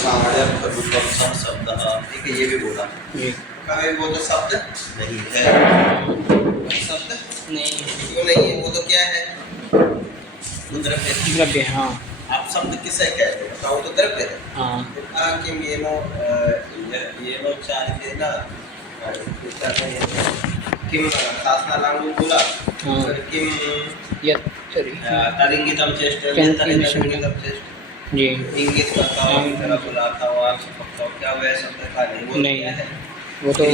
सामर्थ्य रूपम सम शब्दः, ठीक है, ये भी बोला। कहा है वो तो शब्द नहीं है, शब्द नहीं, क्यों नहीं है? वो तो क्या है? द्रव्य। द्रव्य, हाँ। आप शब्द किसे कहते हैं? वो तो द्रव्य है। हाँ। कि ये नो चारिते ना किम शासनालांगु बोला, किम तरिंगितम चेष्टे, तरिंगितम चेष्टे जी, इंगित करता हूँ, मेरा बुलाता हूँ, आप सकता हूँ, क्या वह शब्द का नहीं? वो नहीं क्या है? वो तो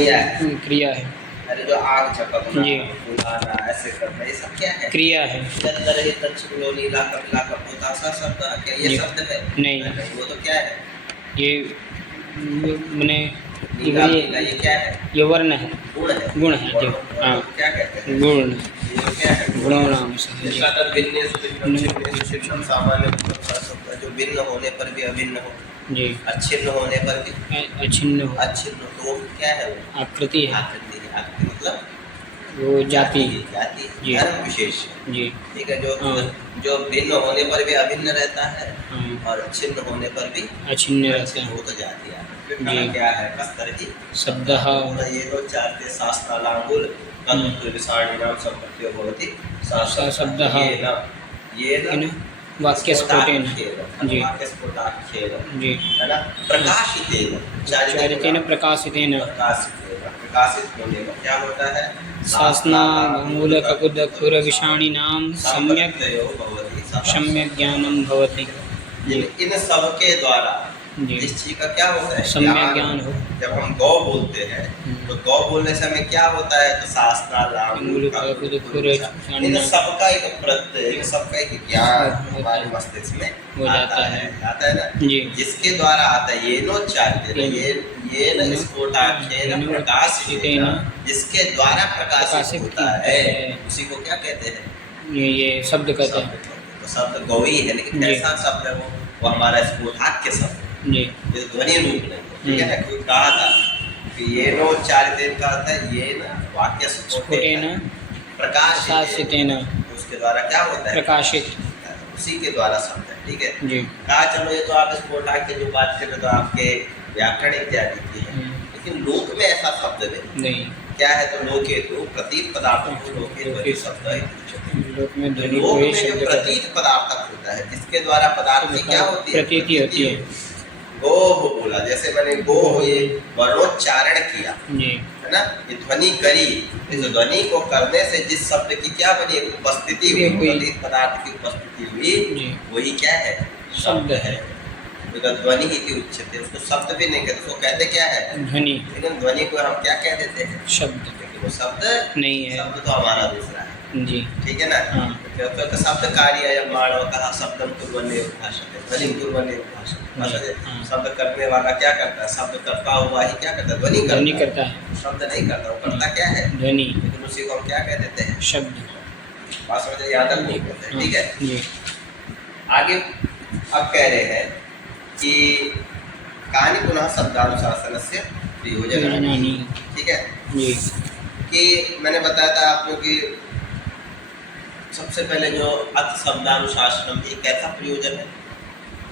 क्रिया है। अरे जो आग झपकना, बुलाना, ऐसे करना, ये सब क्या है? क्रिया है। चंदर ही तत्सुलो नीला कपिला कपोता सा शब्द, क्या ये शब्द है? नहीं, वो तो क्या है? ये मैंने नीला ये क्या है? ये वर्ण है, गुण है, गुण है जी। हाँ, क्या कहते हैं? गुण, ये क्या है? गुणों नाम से जिसका तब भिन्न सामान्य शब्द, जो भिन्न होने पर भी अभिन्न हो जी, अच्छिन्न होने पर भी अछिन्न हो, अच्छिन्न, तो वो क्या है? वो आकृति है। आकृति है। आकृति मतलब वो जाति, जाति, जी, धर्म विशेष जी, ठीक है, जो भिन्न होने पर भी अभिन्न रहता है और छिन्न होने पर भी अछिन्न रहता है। वो तो जाति है। जी। क्या है? कस्तर ही शब्दः ये तो चारते शास्त्रालांगुल विसारणीनाम संपत्तियो भवति शब्दः ये न वाक्यस्फोटेन, जी, वाक्यस्फोटाख्येन, जी, है ना, प्रकाशितेन, चारितेन प्रकाशितेन, प्रकाशित होने का क्या होता है? शासनामूलककुदखुरविषाणीनां सम्यक् ज्ञानं भवति। इन सब के द्वारा जी, इस चीज का क्या होता है? सम्यक ज्ञान हो। जब हम गौ बोलते हैं तो गौ बोलने से हमें क्या होता है? तो इन सबका एक प्रत्यय, इन सबका एक ज्ञान हमारे मस्तिष्क में आता है ना जी, जिसके द्वारा आता है। ये नो चाहते ये न स्फोटाख्येन प्रकाशितेन, जिसके द्वारा प्रकाशित होता है, उसी को क्या कहते हैं? ये शब्द कहते हैं। तो शब्द गौ ही है, लेकिन कैसा शब्द है? वो हमारा स्फोटाख्य शब्द जी, ये ध्वनि रूप नहीं, ठीक है ना? क्योंकि कहा था कि ये नो चारितेन का अर्थ है ये ना वाक्य स्फोटेन प्रकाशितेन, उसके द्वारा क्या होता है? प्रकाशित, उसी के द्वारा शब्द है, ठीक है जी। कहा चलो ये तो आप स्फोटाख्य जो बात कर रहे तो आपके व्याकरण इत्यादि की है, लेकिन लोक में ऐसा शब्द नहीं। क्या है? तो लोके तो प्रतीत पदार्थ लोके ध्वनि शब्द है। लोक में जो प्रतीत पदार्थक होता है, जिसके द्वारा पदार्थ की क्या होती है? प्रतीति होती है। गो बोला, जैसे मैंने गो ये वर्णोच्चारण किया है ना, ये ध्वनि करी, इस ध्वनि को करने से जिस शब्द की क्या बनी? उपस्थिति हुई, प्रतीत पदार्थ की उपस्थिति हुई, वही क्या है? शब्द है। ध्वनि ही की उच्चते, उसको शब्द भी नहीं कहते, उसको कहते क्या है? ध्वनि। लेकिन ध्वनि को हम क्या कह देते हैं? शब्द। लेकिन वो शब्द नहीं है, शब्द तो हमारा दूसरा है जी, ठीक है ना? तो शब्द कार्य या मानव कहा शब्दम कुर्वन्नेव भाषते, ध्वनि कुर्वन्नेव भाषते। शब्द करने वाला क्या करता है? शब्द करता हुआ ही क्या करता है? ध्वनि करता है। शब्द नहीं करता, वो करता क्या है? ध्वनि। लेकिन उसी को हम क्या कह देते हैं? शब्द। बात समझे? याद नहीं करते, ठीक है। आगे अब कह रहे हैं कि कहानी पुनः शब्दानुशासनस्य प्रयोजनानि, ठीक है जी। कि मैंने बताया था आपको कि सबसे पहले जो अथ शब्दानुशासनम एक कैसा प्रयोजन है?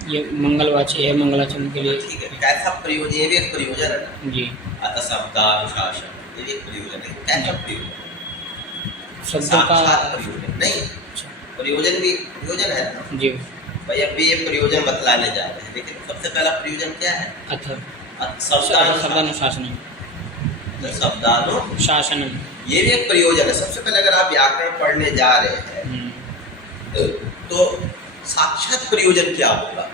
ये मंगलवाची है, मंगलाचरण के लिए, ठीक है। कैसा प्रयोजन? ये भी एक प्रयोजन है जी। अथ शब्दानुशासन ये भी एक प्रयोजन है। कैसा प्रयोजन? शब्दों का प्रयोजन नहीं, प्रयोजन भी प्रयोजन है जी भाई। अब भी ये प्रयोजन बतलाने जा रहे हैं, लेकिन सबसे पहला प्रयोजन क्या है? अथ शब्दानुशासनम, शब्दानुशासनम ये भी एक प्रयोजन है। सबसे पहले अगर आप व्याकरण पढ़ने जा रहे हैं तो साक्षात प्रयोजन क्या होगा?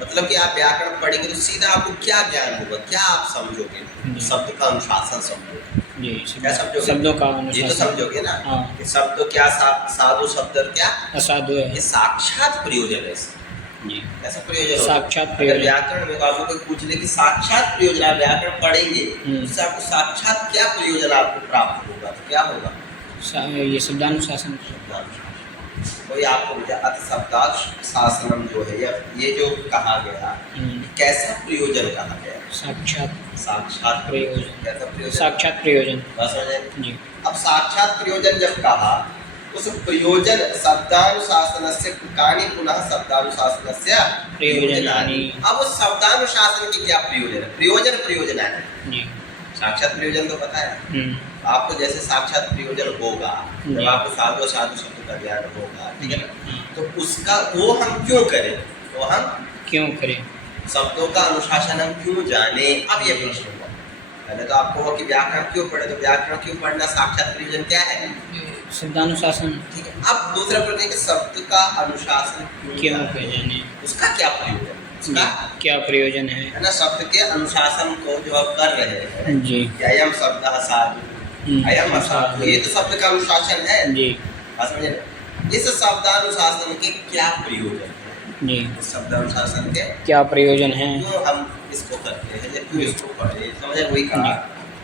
मतलब कि आप व्याकरण पढ़ेंगे तो सीधा आपको क्या ज्ञान होगा? क्या आप समझोगे? शब्द का अनुशासन समझोगे, क्या समझोगे? शब्दों का ये तो समझोगे ना कि शब्द क्या साधु शब्द क्या असाधु है, ये साक्षात प्रयोजन है जी। कैसा प्रयोजन? साक्षात प्रयोजन। व्याकरण में आपको कोई पूछ ले कि साक्षात प्रयोजन, आप व्याकरण पढ़ेंगे उससे आपको साक्षात क्या प्रयोजन आपको प्राप्त होगा? तो क्या होगा? ये शब्दानुशासन। कोई आपको अथ शब्दानुशासनम जो है ये जो कहा गया, कैसा प्रयोजन कहा गया? साक्षात प्रयोजन। कैसा प्रयोजन? साक्षात प्रयोजन। बस हो जाए जी। अब साक्षात प्रयोजन जब कहा उस प्रयोजन शब्दानुशासनस्य कानि पुनः शब्दानुशासनस्य प्रयोजनानि। अब उस शब्दानुशासन की क्या प्रयोजन है? प्रयोजन है जी। साक्षात प्रयोजन तो पता है आपको, जैसे साक्षात प्रयोजन होगा जब आपको साधु शब्द का ज्ञान होगा, ठीक है ना, तो उसका वो हम क्यों करें, वो हम क्यों करें, शब्दों का अनुशासन हम क्यों जाने। अब ये प्रश्न हुआ, पहले तो आपको हो कि व्याकरण क्यों पढ़े, तो व्याकरण क्यों पढ़ना, साक्षात प्रयोजन क्या है, शब्दानुशासन। ठीक है। अब दूसरा प्रश्न है कि शब्द का अनुशासन क्यों जाने, उसका क्या प्रयोजन, उसका क्या प्रयोजन है ना। शब्द के अनुशासन को जो आप कर रहे हैं जी, अयम शब्द साधु अयम असाधु, ये तो शब्द का अनुशासन है जी। बात समझे ना। इस शब्दानुशासन के क्या प्रयोजन है जी, इस शब्दानुशासन के क्या प्रयोजन है, क्यों हम इसको करते हैं, क्यों इसको पढ़े, समझे। वही कहा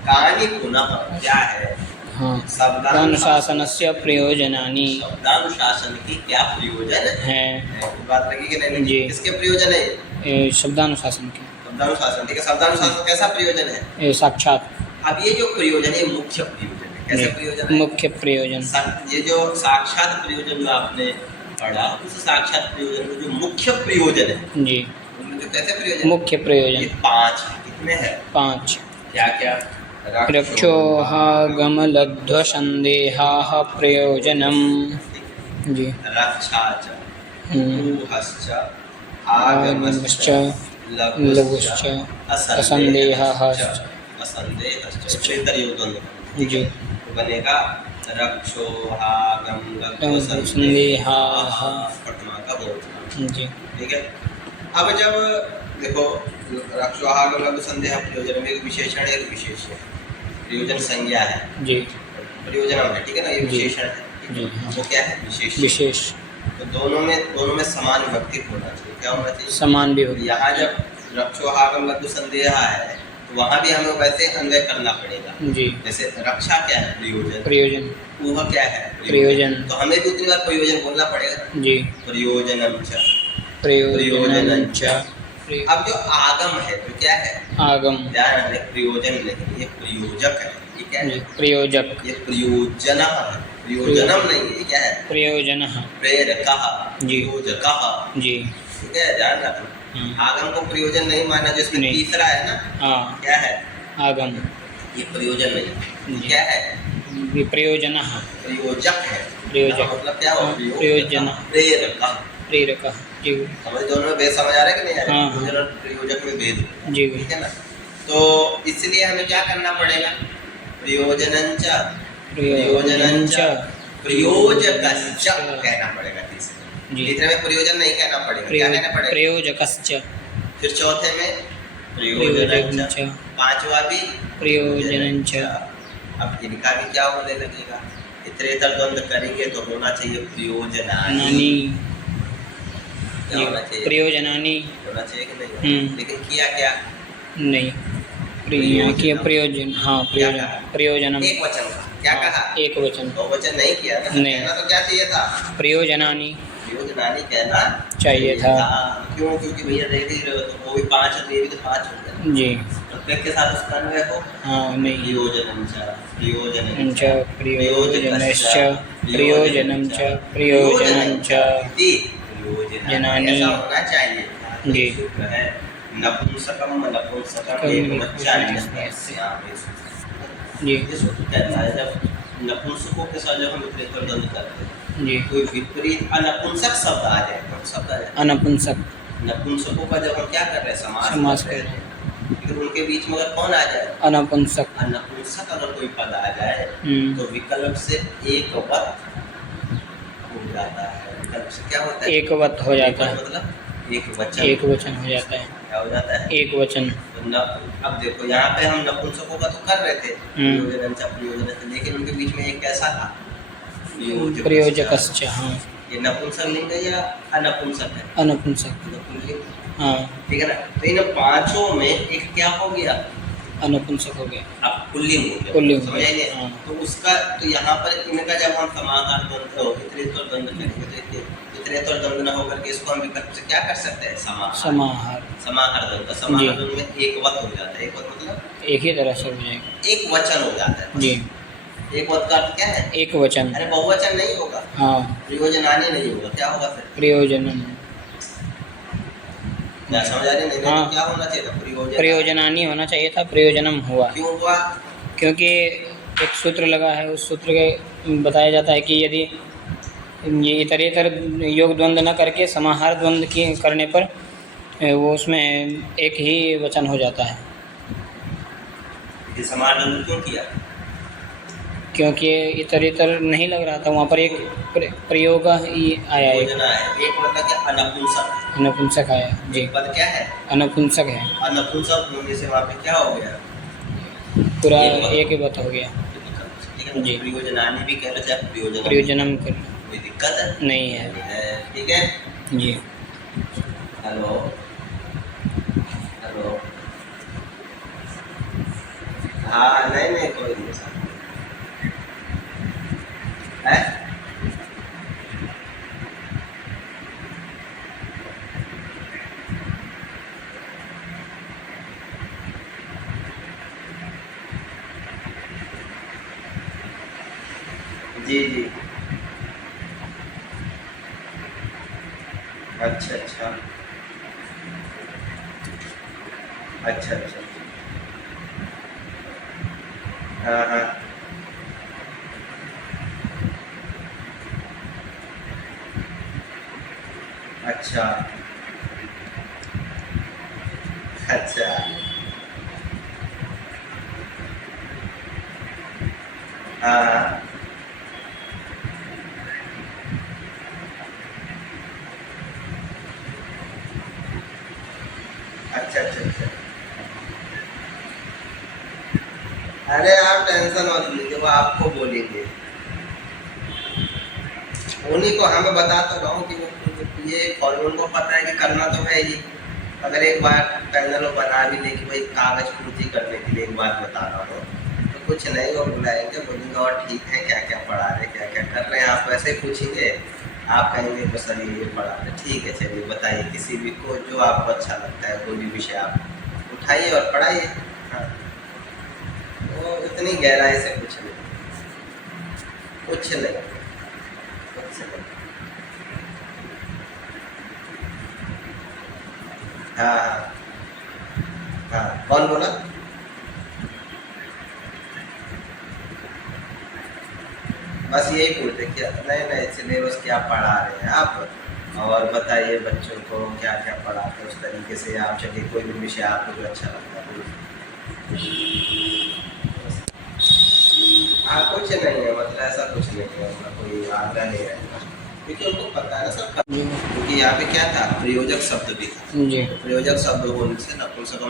कहानी पुनः क्या है, हाँ, शब्दानुशासनस्य प्रयोजनानि, शब्दानुशासन की क्या प्रयोजन है, बात लगी कि नहीं जी। किसके प्रयोजन है, शब्दानुशासन के, शब्दानुशासन, ठीक है। शब्दानुशासन कैसा प्रयोजन है, साक्षात। अब ये जो प्रयोजन है मुख्य प्रयोजन है, कैसे प्रयोजन है, मुख्य प्रयोजन। ये जो साक्षात प्रयोजन जो आपने पढ़ा, उस साक्षात प्रयोजन में जो मुख्य प्रयोजन है जी, जो कैसे प्रयोजन, मुख्य प्रयोजन ये 5 है। कितने हैं, 5। क्या क्या, रक्षोहागमलध्वसन्देहाः प्रयोजनम् जी, रक्षा च ऊहश्च आगमश्च लघुश्च असंदेहः असंदेहश्च द्वयोः जी, बनेगा रक्षोहागम संदेहाः पटना का बोलना, जी, ठीक है। अब जब देखो रक्षोहागम लघु संदेह प्रयोजन में एक विशेषण है, एक विशेष है, प्रयोजन संज्ञा है जी, प्रयोजनम है, ठीक है ना, ये जी। विशेषण है, जी, वो क्या है, विशेष। विशेष। तो दोनों में समान विभक्ति होना चाहिए, क्या होना चाहिए, समान भी हो। यहाँ जब रक्षोहागम लघु संदेह है तो वहाँ भी हमें वैसे अन्वय करना पड़ेगा जी, जैसे रक्षा क्या है, प्रयोजन, प्रयोजन, ऊह क्या है, प्रयोजन, तो हमें भी उतनी बार प्रयोजन बोलना पड़ेगा, जी, प्रयोजनम च। प्रयोजनं च। अब जो आगम है तो क्या है, आगम, ध्यान रखें, प्रयोजन नहीं, ये प्रयोजक है, ये क्या है, प्रयोजक, ये प्रयोजन है, प्रयोजनम नहीं, ये क्या है, प्रयोजनः प्रेरकः, जी। प्रयोजकः, जी, ठीक है, ध्यान रखना। आगम को प्रयोजन नहीं माना, जिसमें नहीं। तीसरा है ना, हाँ, क्या है, आगम, ये प्रयोजन नहीं, जी। क्या है, प्रयोजनः, प्रयोजक है, प्रयोजक, मतलब क्या हो, प्रयोजन, प्रेरकः, प्रेरकः जी, समझ, दोनों में भेद समझ आ रहा है कि नहीं आ रहा है, हाँ। प्रयोजन और प्रयोजक में भेद, जी, ठीक है ना। तो इसलिए हमें क्या करना पड़ेगा, प्रयोजनंच, प्रयोजनञ्च, प्रयोजकश्च कहना पड़ेगा तीसरे जी। तीसरे में प्रयोजन नहीं कहना पड़ेगा, क्या कहना पड़ेगा, प्रयोजकश्च, फिर चौथे में प्रयोजनञ्च, प्रयोजनंच, पांचवा भी प्रयोजनञ्च। अब इनका भी क्या होने लगेगा, इतरेतर द्वंद्व करेंगे तो होना चाहिए प्रयोजनानि, नानी, क्या होना चाहिए, प्रयोजनानि, होना चाहिए कि नहीं, लेकिन किया क्या, नहीं, प्रयोजन, हाँ, प्रयोजन, प्रयोजनम, एक वचन का, क्या कहा, एक वचन, बहुवचन नहीं किया ना, नहीं। कहना तो क्या चाहिए था, प्रयोजनानि प्रयोजनानि कहना चाहिए था। क्यों, क्योंकि भैया देख ही रहे हो तो वो भी 5 है, ये भी तो 5 हो गया, जी, प्रत्येक के साथ उसका अन्वय हो, हाँ, नहीं, प्रयोजनंच, प्रयोजनञ्च, प्रयोजनश्च, प्रयोजनञ्च, प्रयोजनञ्च, इति जनानि, ऐसा होना चाहिए, जी। सूत्र है नपुंसकम नपुंसकम कम एक बच्चा जी, ये सूत्र कहता है जब नपुंसकों के साथ जब हम विपरीत द्वंद्व करते हैं, जी, कोई विपरीत अनपुंसक शब्द आ जाए, कौन शब्द आ जाए, अनपुंसक, नपुंसकों का जब हम क्या कर रहे हैं, समास कर रहे कर हैं, फिर उनके बीच में अगर कौन आ जाए, अनपुंसक, अनपुंसक अगर कोई पद आ जाए तो विकल्प से एक वत हो जाता है, विकल्प से क्या होता है, एक वत हो जाता है, मतलब एक वचन, एक वचन हो जाता है, क्या हो जाता है, एक वचन, तो अब देखो यहाँ पे हम नपुंसकों का तो कर रहे थे, प्रयोजन, लेकिन उनके बीच में एक कैसा था, प्रयोजकश्च, हाँ, ये नपुंसक लिंग है या अनपुंसक है, अनपुंसक, नपुंसक, हाँ, ठीक है ना। तो इन पांचों में एक क्या हो गया, अनपुंसक हो गया, अब पुल्लिंग हो गया, पुल्लिंग, समझ आइए। हाँ। तो उसका तो यहाँ पर इनका जब हम समाहार द्वंद्व इतरेतर द्वंद्व करेंगे, देखिए इतरेतर द्वंद्व न होकर के इसको हम विकल्प से क्या कर सकते हैं, समाहार, समाहार, समाहार द्वंद्व, समाहार द्वंद्व में एक वत हो जाता है, एक वत मतलब एक ही तरह से हो जाएगा, एक वचन हो जाता है, जी, एक पद का अर्थ क्या है? एक वचन। अरे बहुवचन नहीं होगा, हाँ, प्रयोजनानि नहीं होगा, क्या होगा फिर? प्रयोजनम। क्या समझ आ रही? नहीं हाँ। तो क्या होना चाहिए था? प्रयोजन। प्रयोजनानि होना चाहिए था, प्रयोजनम हुआ। क्यों हुआ? क्योंकि एक सूत्र लगा है, उस सूत्र के बताया जाता है कि यदि ये इतरेतर योग द्वंद्व न करके समाहार द्वंद्व की करने पर वो उसमें एक ही वचन हो जाता है। ये समान द्वंद्व क्यों किया? क्योंकि इतरेतर नहीं लग रहा था, वहाँ पर एक प्रयोग ही आया, एक प्रयोजना है। एक मतलब क्या? अनपुंसक। अनपुंसक आया जी। एक पद क्या है? अनपुंसक है। अनपुंसक होने से वहाँ पे क्या हो गया? पूरा एक एक ही बात हो गया जी। प्रयोजनानि भी कह रहे थे, प्रयोजन प्रयोजनम कर कोई दिक्कत है? नहीं है ठीक है जी। Hello hello. हाँ नहीं नहीं कोई नहीं है। जी जी। अच्छा अच्छा अच्छा अच्छा। हाँ हाँ। अच्छा अच्छा। हाँ हाँ। अच्छा अच्छा अच्छा। अरे आप टेंशन मत लीजिए, वो आपको बोलेंगे, उन्हीं को। हमें बता तो रहा हूँ कि वो ये फॉर्मूल को पता है कि करना तो है ही। अगर एक बार पैनल बना भी ले कि भाई कागज पूर्ति करने के लिए एक बात बता रहा हूँ, तो कुछ नहीं, वो बुलाएंगे, बोलेंगे और ठीक है क्या क्या पढ़ा रहे, क्या क्या कर रहे हैं। आप वैसे ही पूछेंगे, आप कहेंगे तो सर ये पढ़ा रहे, ठीक है चलिए बताइए, किसी भी को जो आपको अच्छा लगता है कोई भी विषय आप उठाइए और पढ़ाइए। हाँ, वो इतनी गहराई से कुछ नहीं, कुछ नहीं, कुछ नहीं। हाँ हाँ हाँ। कौन बोला? बस यही पूछते क्या नहीं नहीं सिलेबस क्या पढ़ा रहे हैं आप, और बताइए बच्चों को क्या क्या पढ़ाते हैं, उस तरीके से आप चलिए कोई भी विषय आपको जो अच्छा लगता है। हाँ कुछ नहीं है, मतलब ऐसा कुछ नहीं है, मतलब कोई आग्रह नहीं रहेगा, क्योंकि उनको पता है ना सब। क्योंकि यहाँ पे क्या था? प्रयोजक शब्द भी था जी। प्रयोजक शब्द होने से नपुंसक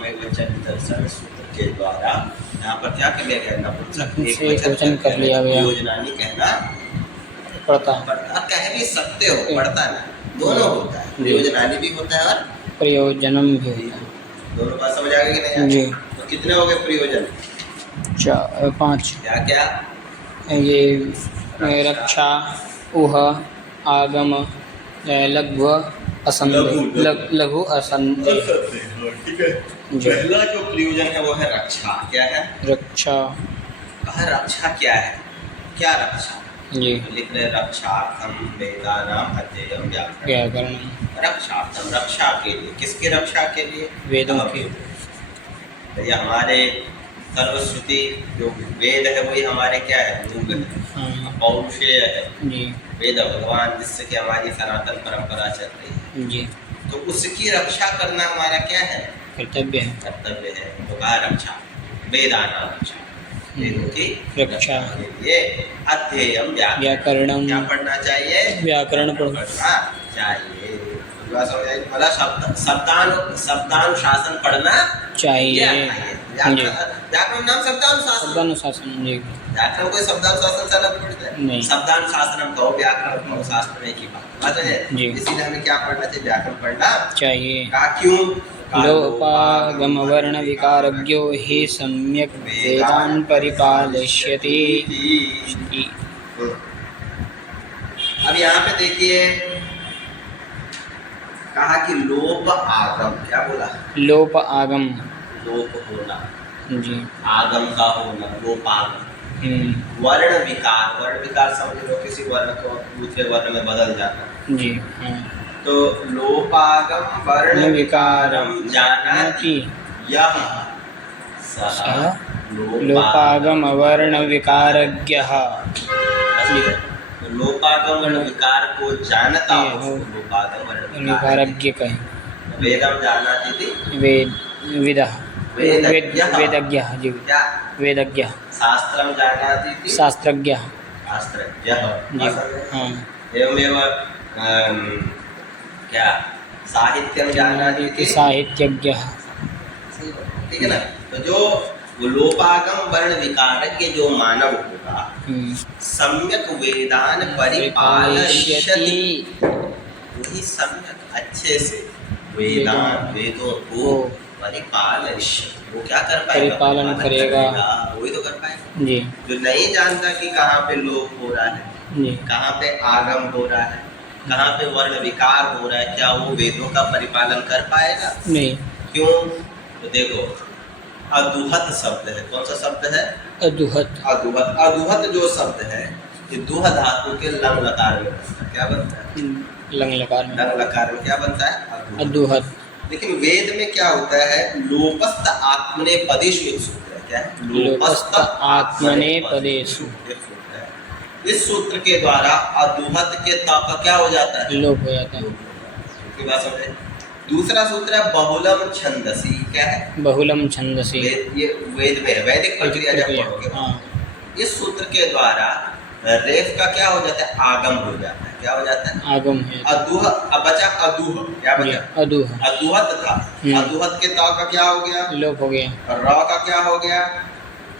में वचन दर्शन सूत्र के द्वारा यहाँ पर क्या कर लिया गया? नपुंसक एक वचन कर लिया गया। प्रयोजनानि कहना पढ़ता कह भी सकते हो, पढ़ता ना, दोनों होता है, प्रयोजनानि भी होता है और प्रयोजनम भी होता है। दोनों बात समझ आ गई कि नहीं? जी। तो कितने हो गए प्रयोजन? 5। क्या क्या? ये रक्षा, ऊह, आगम, लघु, असंदेह, लघु असंदेह। ठीक है। पहला जो प्रयोजन है वो है रक्षा। क्या है? रक्षा। रक्षा क्या है? क्या रक्षा? जी। लिख रहे रक्षार्थम वेदानाम अध्ययनम व्याकरणम। रक्षार्थम, रक्षा के लिए। किसकी रक्षा के लिए? वेदों की। ये हमारे सर्वश्रुति जो वेद है वही हमारे क्या है? मूल है, पौरुषेय है जी। वेद भगवान, जिससे कि हमारी सनातन परंपरा चल रही है जी। तो उसकी रक्षा करना हमारा क्या है? कर्तव्य है। कर्तव्य है। तो कहा रक्षा, वेदानाम रक्षा, वेदों की रक्षा के लिए अध्ययन व्याकरणम। क्या पढ़ना चाहिए? व्याकरण पढ़ना चाहिए। शब्दानुशासन पढ़ना चाहिए। व्याकरण नाम शब्दानुशासन जी। व्याकरण कोई शब्दानुशासन से अलग पढ़ता है? नहीं। शब्दानुशासन कहो, व्याकरण कहो, शास्त्र में एक ही बात है जी। इसीलिए हमें क्या पढ़ना चाहिए? व्याकरण पढ़ना चाहिए। क्यों? लोपागम वर्ण विकारज्ञो हि सम्यक् वेदान् परिपालयति। अब यहाँ पे देखिए कहा कि लोप आगम। क्या बोला? लोप आगम। लोप होना जी, आगम का होना, लोप आगम। वर्ण विकार समझ लो किसी वर्ण को दूसरे वर्ण में बदल जाना जी। हाँ। तो लोपागम वर्ण विकारम जानाति यः सः लोपागम वर्ण विकारज्ञः। लोपागम वर्ण विकार को जानता हो, लोपागम वर्ण विकारज्ञ कहें। वेदम जानाति थी वेदः वेदज्ञः जी। क्या वेदज्ञ। शास्त्रम जानाति थी शास्त्रज्ञः। शास्त्रज्ञः जी। हाँ। एवमेव क्या साहित्यम जानाति थी साहित्यज्ञः। ठीक है ना। तो जो लोपागम वर्ण विकारज्ञ जो मानव होगा सम्यक वेदान परिपालयति, वही सम्यक अच्छे से वेदों को परिपालयति, वो क्या कर पाएगा? परिपालन करेगा, वही तो कर पाएगा जी। जो नहीं जानता कि कहाँ पे लोप हो रहा है जी, कहाँ पे आगम हो रहा है, कहाँ पे वर्ण विकार हो रहा है, क्या वो वेदों का परिपालन कर पाएगा? नहीं। क्यों? तो देखो अदुहत शब्द है। कौन सा शब्द है? अदुहत। अदुहत। अदुहत जो शब्द है ये दुह धातु के लंग लकार में बनता है। क्या बनता है? लंग लकार में। लंग लकार में क्या बनता है? अदुहत। लेकिन वेद में क्या होता है? लोपस्त आत्मने पदेषु एक सूत्र है। क्या है? लोपस्त आत्मने पदेषु। इस सूत्र के द्वारा अदुहत के ता का क्या हो जाता है? लोप हो जाता है। की बात समझे? दूसरा सूत्र है बहुलम छंदसी। क्या है? बहुलम छंदसी। ये वेद में है, वैदिक प्रक्रिया जब पढ़ोगे। हाँ। इस सूत्र के द्वारा रेफ का क्या हो जाता है? आगम हो जाता है। क्या हो जाता है? आगम है। अदुह। अब बचा अदुह। क्या बचा? अदुह। अदुहत था। अदुहत के ता का क्या हो गया? लोप हो गया। और र का क्या हो गया?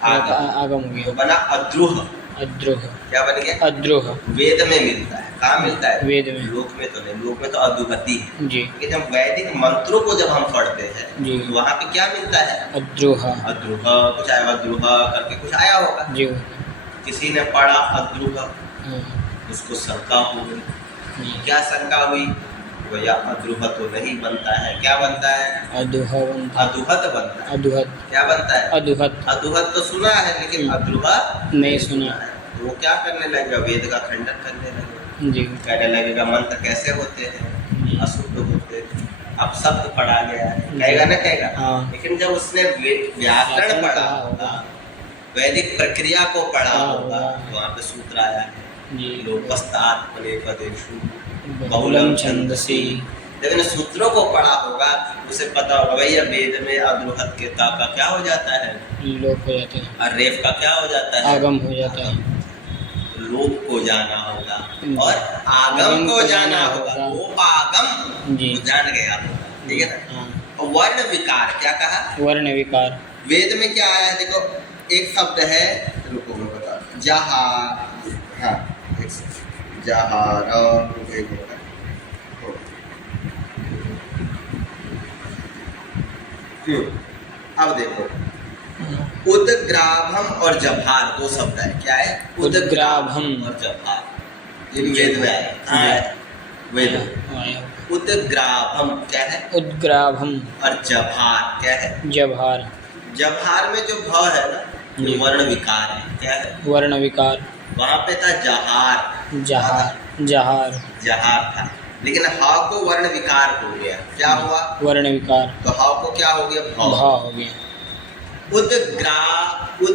आगम हो गया। तो बना अद्रुह। अद्रोह। क्या बन गया? अद्रोह। वेद में मिलता है। कहाँ मिलता है? वेद में। लोक में तो नहीं, लोक में तो अदुहति है जी। लेकिन जब वैदिक मंत्रों को जब हम पढ़ते हैं जी, तो वहाँ पे क्या मिलता है? अद्रोह। अद्रुह कुछ आया, अद्रुह करके कुछ आया होगा जी। किसी ने पढ़ा अद्रुह, उसको शंका हो गई। क्या शंका हुई? भैया अद्रुह तो नहीं बनता है। क्या बनता है? अदुह बनता है। अदुहत बनता है। अदुहत। क्या बनता है? अदुहत। अदुहत तो सुना है लेकिन अद्रुह नहीं सुना है। तो वो क्या करने लगेगा? वेद का खंडन करने लगेगा जी। कहने लगेगा मंत्र कैसे होते हैं? अशुद्ध होते हैं। अब शब्द पढ़ा गया है, कहेगा ना? कहेगा। हाँ। लेकिन जब उसने व्याकरण पढ़ा होगा, वैदिक प्रक्रिया को पढ़ा होगा, तो वहाँ पे सूत्र आया है लोपस्त आत्मने पदेषु बहुलम छंदसी। लेकिन सूत्रों को पढ़ा होगा, उसे पता होगा भैया वेद में अद्रुहत के ता का क्या हो जाता है? लोप हो जाता है। और रेफ का क्या हो जाता है? आगम हो जाता है। लोप को जाना होगा और आगम को जाना होगा। लोपागम को जान गया, ठीक है ना। और वर्ण विकार क्या कहा? वर्ण विकार वेद में क्या आया? देखो एक शब्द है, रुको मैं बता, जहार। हाँ, जहार। अब देखो उदग्राभम और जभार दो शब्द है। क्या है? उदग्राभम और जभार। ये भी वेद में आया। हाँ, वेद में उदग्राभम क्या है? उदग्राभम। और जभार क्या है? जभार। जभार में जो भ है ना, ये वर्ण विकार है। क्या है? वर्ण विकार। वहाँ पे था जहार। जहार। जहार। जहार था, लेकिन हा को वर्ण विकार हो गया। क्या हुआ? वर्ण विकार। तो हा को क्या हो गया? भा हो गया। उदग्राहम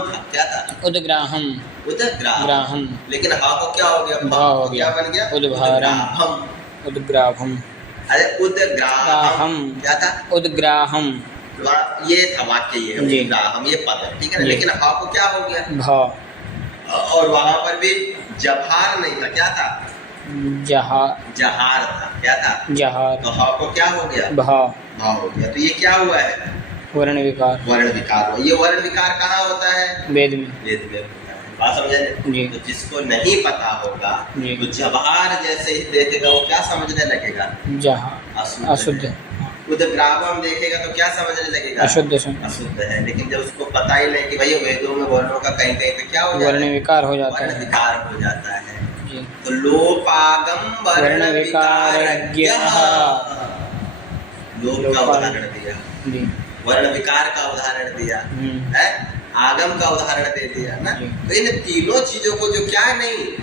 था। क्या था? उदग्राहम। उदग्राहम। लेकिन हा को क्या हो गया? भा हो गया। क्या बन गया? उदग्राहम। उदग्राहम। अरे उदग्राहम क्या था? उदग्राहम। ये था वाक्य, ये उदग्राहम, ये पद है, ठीक है ना। लेकिन हा को क्या हो गया? भा। और वहां पर भी जभार नहीं था। क्या था? जहार था। क्या था? जहार। तो हा को क्या हो गया? भा। भा हो गया। तो ये क्या हुआ है? वर्ण विकार। वर्ण विकार हुआ। ये वर्ण विकार कहाँ होता है? वेद में। वेद में होता है। बात समझे? तो जिसको नहीं पता होगा तो जवाहर जैसे ही देखेगा वो क्या समझने लगेगा? जहाँ अशुद्ध। उदग्राभम देखेगा तो क्या समझने लगेगा? अशुद्ध। अशुद्ध है। लेकिन जब उसको पता ही नहीं कि भाई वेदों में वर्णों का कहीं कहीं पे क्या हो जाता है? वर्ण विकार हो जाता है। वर्ण विकार हो जाता है। तो लोपागम वर्ण विकारज्ञः। लोप का उदाहरण दिया, वर्ण विकार का उदाहरण दिया है। आगम का उदाहरण दे दिया ना। तो इन तीनों चीजों को जो क्या नहीं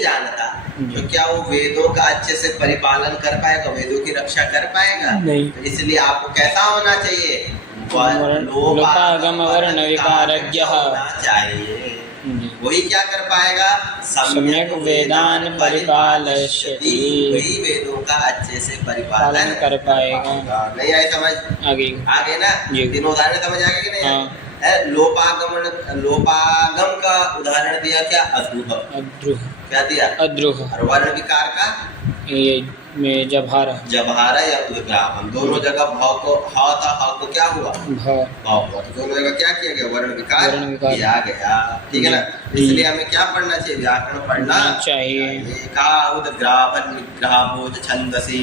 जानता तो क्या वो वेदों का अच्छे से परिपालन कर पाएगा, वेदों की रक्षा कर पाएगा? नहीं। तो इसलिए आपको कैसा होना चाहिए? लोपागम वर्ण विकारज्ञः होना चाहिए। वही क्या कर पाएगा? सम्यक वेदान परिपालयति, वही वेदों का अच्छे से परिपालन कर पाएगा। नहीं आए समझ? आगे ना? तीनों उदाहरण समझ आ गए कि नहीं? लोपागम का उदाहरण दिया क्या? अद्रुह। क्या दिया? अद्रुह। और वर्ण विकार का ये में जबहारा या उद्ग्राम, दोनों जगह भाव को हा था, हा को क्या हुआ? भाव हुआ। तो दोनों जगह क्या किया गया? वर्ण विकार किया गया। ठीक है ना? इसलिए हमें क्या पढ़ना चाहिए? व्याकरण पढ़ना चाहिए। कहा उद्ग्रामन निग्रहाभोज छंदसि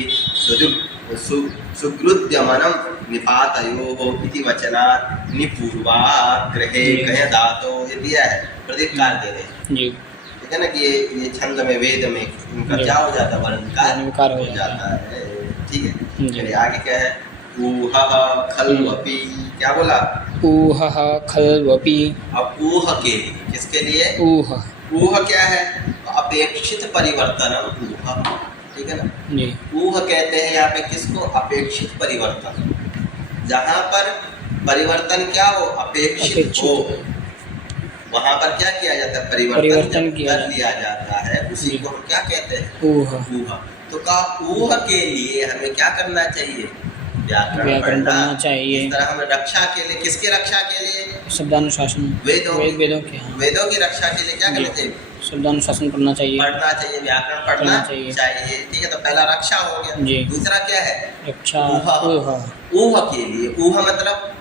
सुकृत्यमनम निपातयोः इति वचनात् निपूर्वाग्रहे कह धातो ये दिया है, प्रतीकार दे रहे जी। ठीक है ना? कि ये छंद में वेद में इनका क्या हो जाता है? वर्ण विकार हो जाता है। ठीक है, चलिए आगे क्या है? ऊहः खल्वपि, क्या बोला? ऊहः खल्वपि। अब ऊह के लिए, किसके लिए? ऊह क्या है? अपेक्षित परिवर्तन ऊह। ठीक है ना? ऊह कहते हैं यहाँ पे किसको? अपेक्षित परिवर्तन। जहाँ पर परिवर्तन क्या हो? अपेक्षित हो, वहाँ पर क्या किया जाता है? परिवर्तन कर लिया जाता है। उसी को हम क्या कहते हैं? ऊह। तो कहा ऊह के लिए हमें क्या करना चाहिए? व्याकरण पढ़ना चाहिए। इस तरह हमें रक्षा के लिए, किसके रक्षा के लिए? शब्दानुशासन, वेदों की रक्षा के लिए क्या करना चाहिए? शब्दानुशासन पढ़ना चाहिए, व्याकरण पढ़ना चाहिए। ठीक है, तो पहला रक्षा हो गया। दूसरा क्या है? रक्षा। ऊह के लिए, ऊह मतलब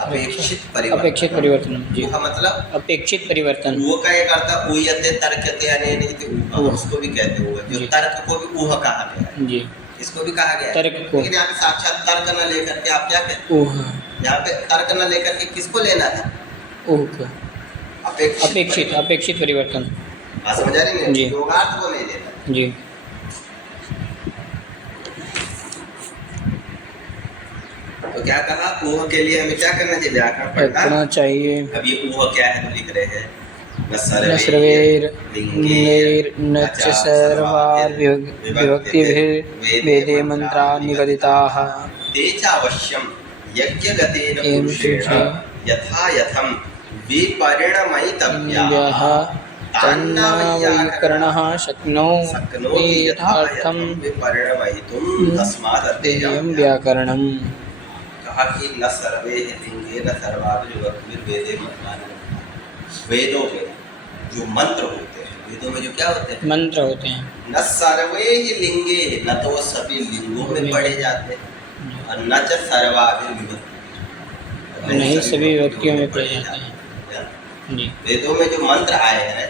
अपेक्षित परिवर्तन। ऊह मतलब अपेक्षित परिवर्तन। ऊह का एक अर्थ ऊयते तर्कते अनेन, उसको भी कहते हैं। जो तर्क को भी ऊह कहा गया है जी। इसको भी कहा गया तर्क को। लेकिन यहाँ पे साक्षात तर्क न लेकर के आप क्या कहते? ऊह। यहाँ पे तर्क न लेकर के किसको लेना था? ऊह को। अपेक्षित परिवर्तन। समझ आ रही है? योगार्थ को नहीं लेना जी। तो क्या कहा? ऊह के लिए हमें क्या करना चाहिए? व्याकरण पढ़ना चाहिए। अब ये ऊह क्या है तो लिख रहे हैं विभक्तिर्वेदे मंत्रा निगदिताः तेचावश्यं यज्ञगतेन पुरुषेण यथा यथं विपरिणमयितव्याः तान्न वैयाकरणः शक्नोति यथार्थं विपरिणमयितुं तस्मादध्येयं व्याकरणम्। कहा कि न सर्वे लिंगे न सर्वाभिर्वेदे मंत्राणि। वेदों में जो मंत्र होते हैं, वेदों में जो क्या होते हैं? मंत्र होते हैं। न सर्वे ही लिंगे, न तो सभी लिंगों में पढ़े जाते हैं, और न च सर्वाभिर्विभक्ति, नहीं सभी व्यक्तियों में पढ़े जाते हैं। वेदों में जो मंत्र आए हैं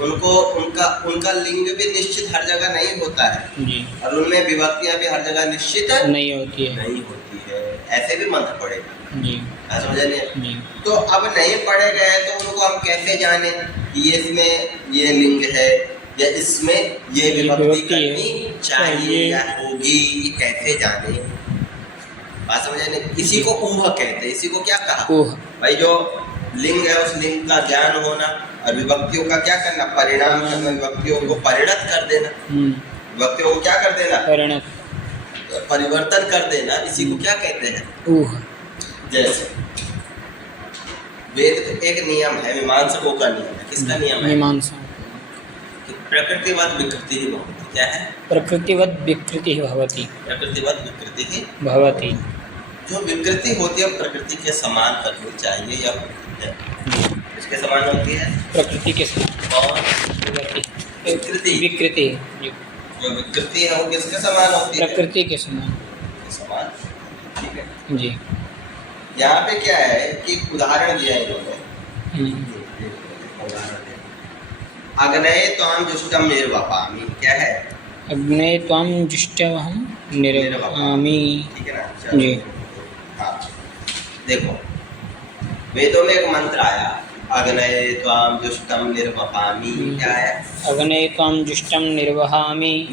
उनको उनका लिंग भी निश्चित हर जगह नहीं होता है जी। और उनमें विभक्तियां भी हर जगह निश्चित नहीं होती है। ऐसे भी मंत्र पढ़ेगा जी। समझे नहीं? तो अब नहीं पढ़े गए तो उनको हम कैसे जाने कि ये इसमें ये लिंग है या इसमें ये विभक्ति करनी चाहिए या होगी, ये कैसे जाने? बात समझे नहीं? इसी को ऊह कहते हैं। इसी को क्या कहा? भाई जो लिंग है उस लिंग का ज्ञान होना, और विभक्तियों का क्या करना? परिणाम करना, विभक्तियों को परिणत कर देना। विभक्तियों को क्या कर देना? परिवर्तन कर देना। इसी को क्या कहते हैं? ऊह। जैसे वेद तो एक नियम है, मीमांसकों का नियम है। किसका नियम है? मीमांसा। प्रकृतिवत विकृति ही भवति। क्या है? प्रकृतिवत विकृति ही भवति। प्रकृतिवत विकृति ही भवति। जो विकृति होती है प्रकृति के समान करनी चाहिए या है? किसके समान होती है? प्रकृति के समान। और विकृति जो विकृति है वो किसके समान होती है? प्रकृति के समान। ठीक है जी। यहाँ पे क्या है कि उदाहरण दिया इन्होंने। अग्नये त्वां जुष्टं निर्वपामि। क्या है? अग्नये त्वां जुष्टमहं निर्वपामि। ठीक है ना जी। हाँ देखो, वेदों में एक मंत्र आया, अग्नये त्वां जुष्टं निर्वपामि। क्या है? अग्नये त्वां जुष्टं निर्वपामि।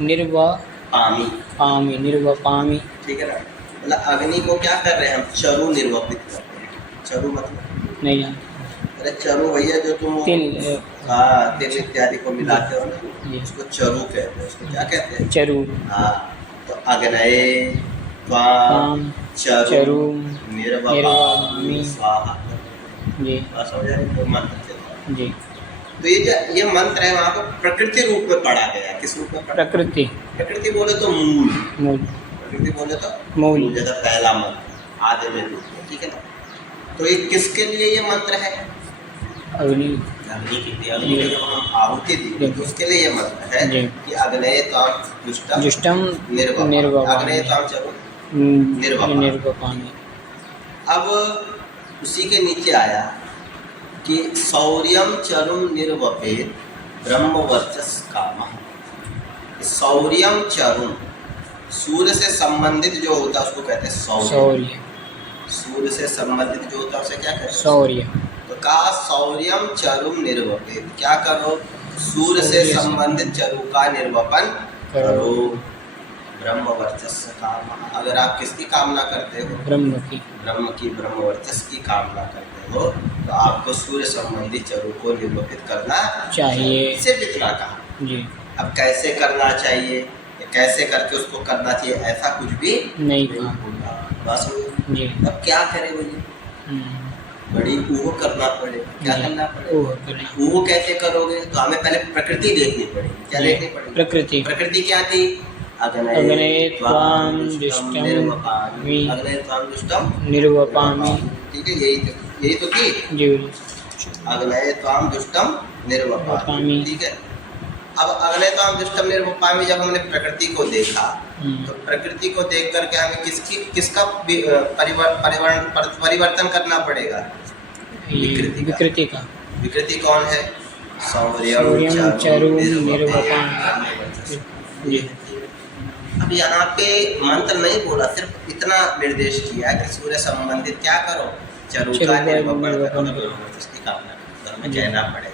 निर्वपामि। ठीक है ना? मतलब अग्नि को क्या कर रहे हैं हम, चरु निर्वपित कर रहे हैं। चरु मतलब नहीं जानते। अरे चरु भैया जो तुम तिल, हाँ तिल इत्यादि को मिलाते हो जी। ना, उसको चरु कहते हैं। उसको क्या कहते हैं? चरु। हाँ, तो अग्नये त्वाम चरु निर्वपामि स्वाहा। जी समझ रहे हैं? मंत्र चल जी। तो ये मंत्र है वहाँ पर प्रकृति रूप में पढ़ा गया। किस रूप में पढ़ा? प्रकृति। प्रकृति बोले तो मूल, मूल। प्रकृति बोले तो मूल। जैसा पहला मंत्र आदि में रूप में, ठीक है ना। तो ये किसके लिए ये मंत्र है? अग्नि। अग्नि के लिए। अग्नि को जब हम आहुति दी तो उसके लिए ये मंत्र है कि अग्नये त्वाम जुष्टम निर्वपामि। अग्नये त्वाम चरु निर्वपामि। अब उसी के नीचे आया कि शौर्यम चरुम निर्वपेत ब्रह्म वर्चस कामः। शौर्यम चरुम, सूर्य से संबंधित जो होता है उसको कहते हैं शौर्य। सूर्य से संबंधित जो होता है उसे क्या कहते हैं? शौर्य। तो कहा शौर्यम चरुम निर्वपेत, क्या करो? सूर्य से संबंधित चरु का निर्वपन करो। ब्रह्म वर्चस्व कामः, अगर आप किसकी कामना करते हो? ब्रह्म की ब्रह्म वर्चस्व की कामना करते हो तो आपको सूर्य संबंधी चरु को निर्वपित करना चाहिए। सिर्फ इतना कहा जी। अब कैसे करना चाहिए, कैसे करके उसको करना चाहिए, ऐसा कुछ भी नहीं होगा। बस जी। अब क्या करें भैया? बड़ी ऊह करना पड़ेगा। क्या करना पड़ेगा? ऊह कैसे करोगे? तो हमें पहले प्रकृति देखनी पड़ेगी। क्या देखनी पड़ेगी? प्रकृति क्या थी? अग्नये त्वाम जुष्टम निर्वपामि। ठीक है, यही तो थी जी। अग्नये त्वाम जुष्टम निर्वपामि, ठीक है। अब अग्नये त्वाम जुष्टम निर्वपामि जब हमने प्रकृति को देखा तो प्रकृति को देख करके हमें किसका परिवर्तन करना पड़ेगा? विकृति का। विकृति कौन है? शौर्यम चरु निर्वपामि। अब यहाँ पे मंत्र नहीं बोला, सिर्फ इतना निर्देश किया कि सूर्य संबंधित क्या करो? चरु का निर्वपन करो, उसकी कामना करो। हमें कहना पड़ेगा।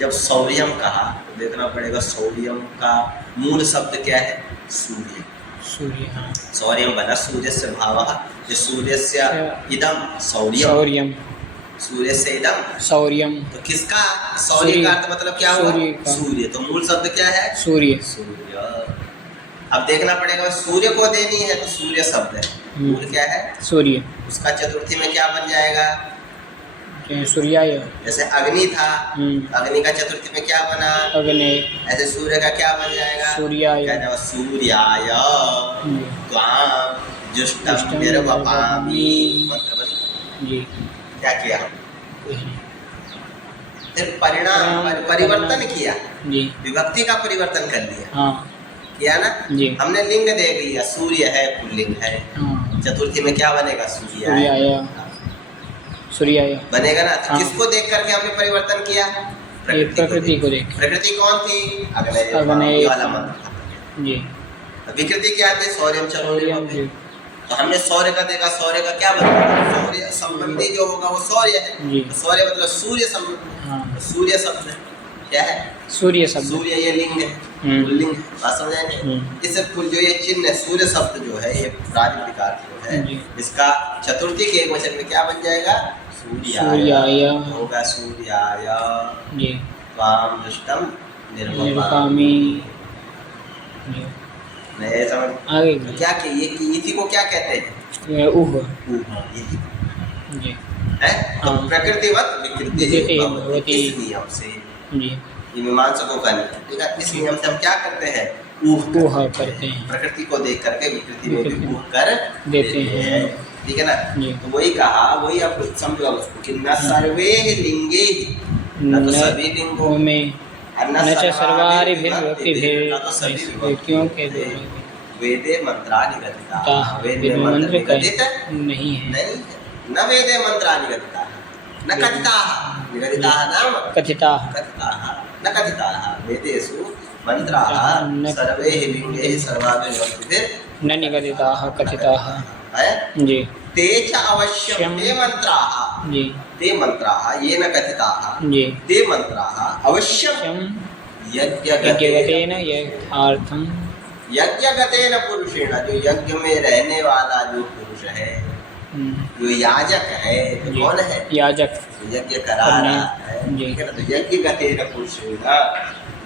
जब शौर्यम कहा तो देखना पड़ेगा शौर्यम का मूल शब्द क्या है? सूर्य। सूर्य, हाँ। शौर्यम बना सूर्य से भावः, जो सूर्य से इदम शौर्यम, सूर्य से इदम शौर्यम। तो किसका? शौर्य का अर्थ मतलब क्या हुआ? सूर्य। तो मूल शब्द क्या है? सूर्य। अब देखना पड़ेगा सूर्य को देनी है तो सूर्य शब्द है, मूल क्या है? सूर्य। उसका चतुर्थी में क्या बन जाएगा? सूर्याय। जैसे अग्नि था, अग्नि का चतुर्थी में क्या बना? अग्नि। ऐसे सूर्य का क्या बन जाएगा? सूर्याय। सूर्याय त्वाम जुष्टम निर्वपामि। मंत्र बन जी। क्या किया? फिर परिणाम परिवर्तन किया जी। विभक्ति का परिवर्तन कर दिया। हाँ। किया ना जी। हमने लिंग देख लिया, सूर्य है पुल्लिंग है। हाँ। चतुर्थी में क्या बनेगा? सूर्याय बनेगा ना। तो हाँ। किसको देख करके हमने परिवर्तन किया? प्रकृति को देख। प्रकृति कौन थी? अग्नये वाला मंत्र जी। विकृति क्या थी? शौर्यम चरु। तो हमने शौर्य का देखा, शौर्य का क्या बनेगा? शौर्य संबंधी जो होगा वो शौर्य है जी। तो शौर्य मतलब सूर्य संबंधी। हाँ। तो सूर्य शब्द क्या है? सूर्य शब्द। सूर्य ये लिंग है, पुल्लिंग है। बात समझाएंगे? इससे जो ये चिन्ह है सूर्य शब्द जो है ये प्रातिपदिक जो है, इसका चतुर्थी के एक वचन में क्या बन जाएगा? सूर्याय होगा। सूर्याय जी। त्वाम जुष्टम निर्वपामि। नहीं समझ आगे क्या कि ये इसी को क्या कहते हैं? ऊह। जी है। तो प्रकृतिवत विकृति भवति। इस नियम से जी ये मीमांसकों का नियम, ठीक है। इस नियम से हम क्या करते हैं? ऊह करते हैं। प्रकृति को देख करके विकृति में भी ऊह कर देते हैं, ठीक है ना। तो वही कहा, वही आप समझो उसको कि न सर्वे लिंगे, न तो सभी लिंगों में, न च सर्वारि व्यक्तियों के वेदे मंत्रानि गतिताः। वेद में मंत्र गतित नहीं है। न वेदे मंत्रानि गतिताः, न कथिताः। निगदिताः नाम कथिताः, न कथिताः। वेदेषु मंत्राः सर्वे लिंगे सर्वाभिः व्यक्तिभिः न निगदिताः कथिताः है जी। ते च अवश्यं ते मंत्राः जी। ते मंत्राः ये न कथिताः जी। ते मंत्राः अवश्यं यज्ञगतेन यथार्थं यज्ञगतेन पुरुषेण, जो यज्ञ में रहने वाला जो पुरुष है, जो याजक है, तो कौन है? याजक, यज्ञ करा रहा है, ठीक है ना। तो यज्ञगतेन पुरुषेण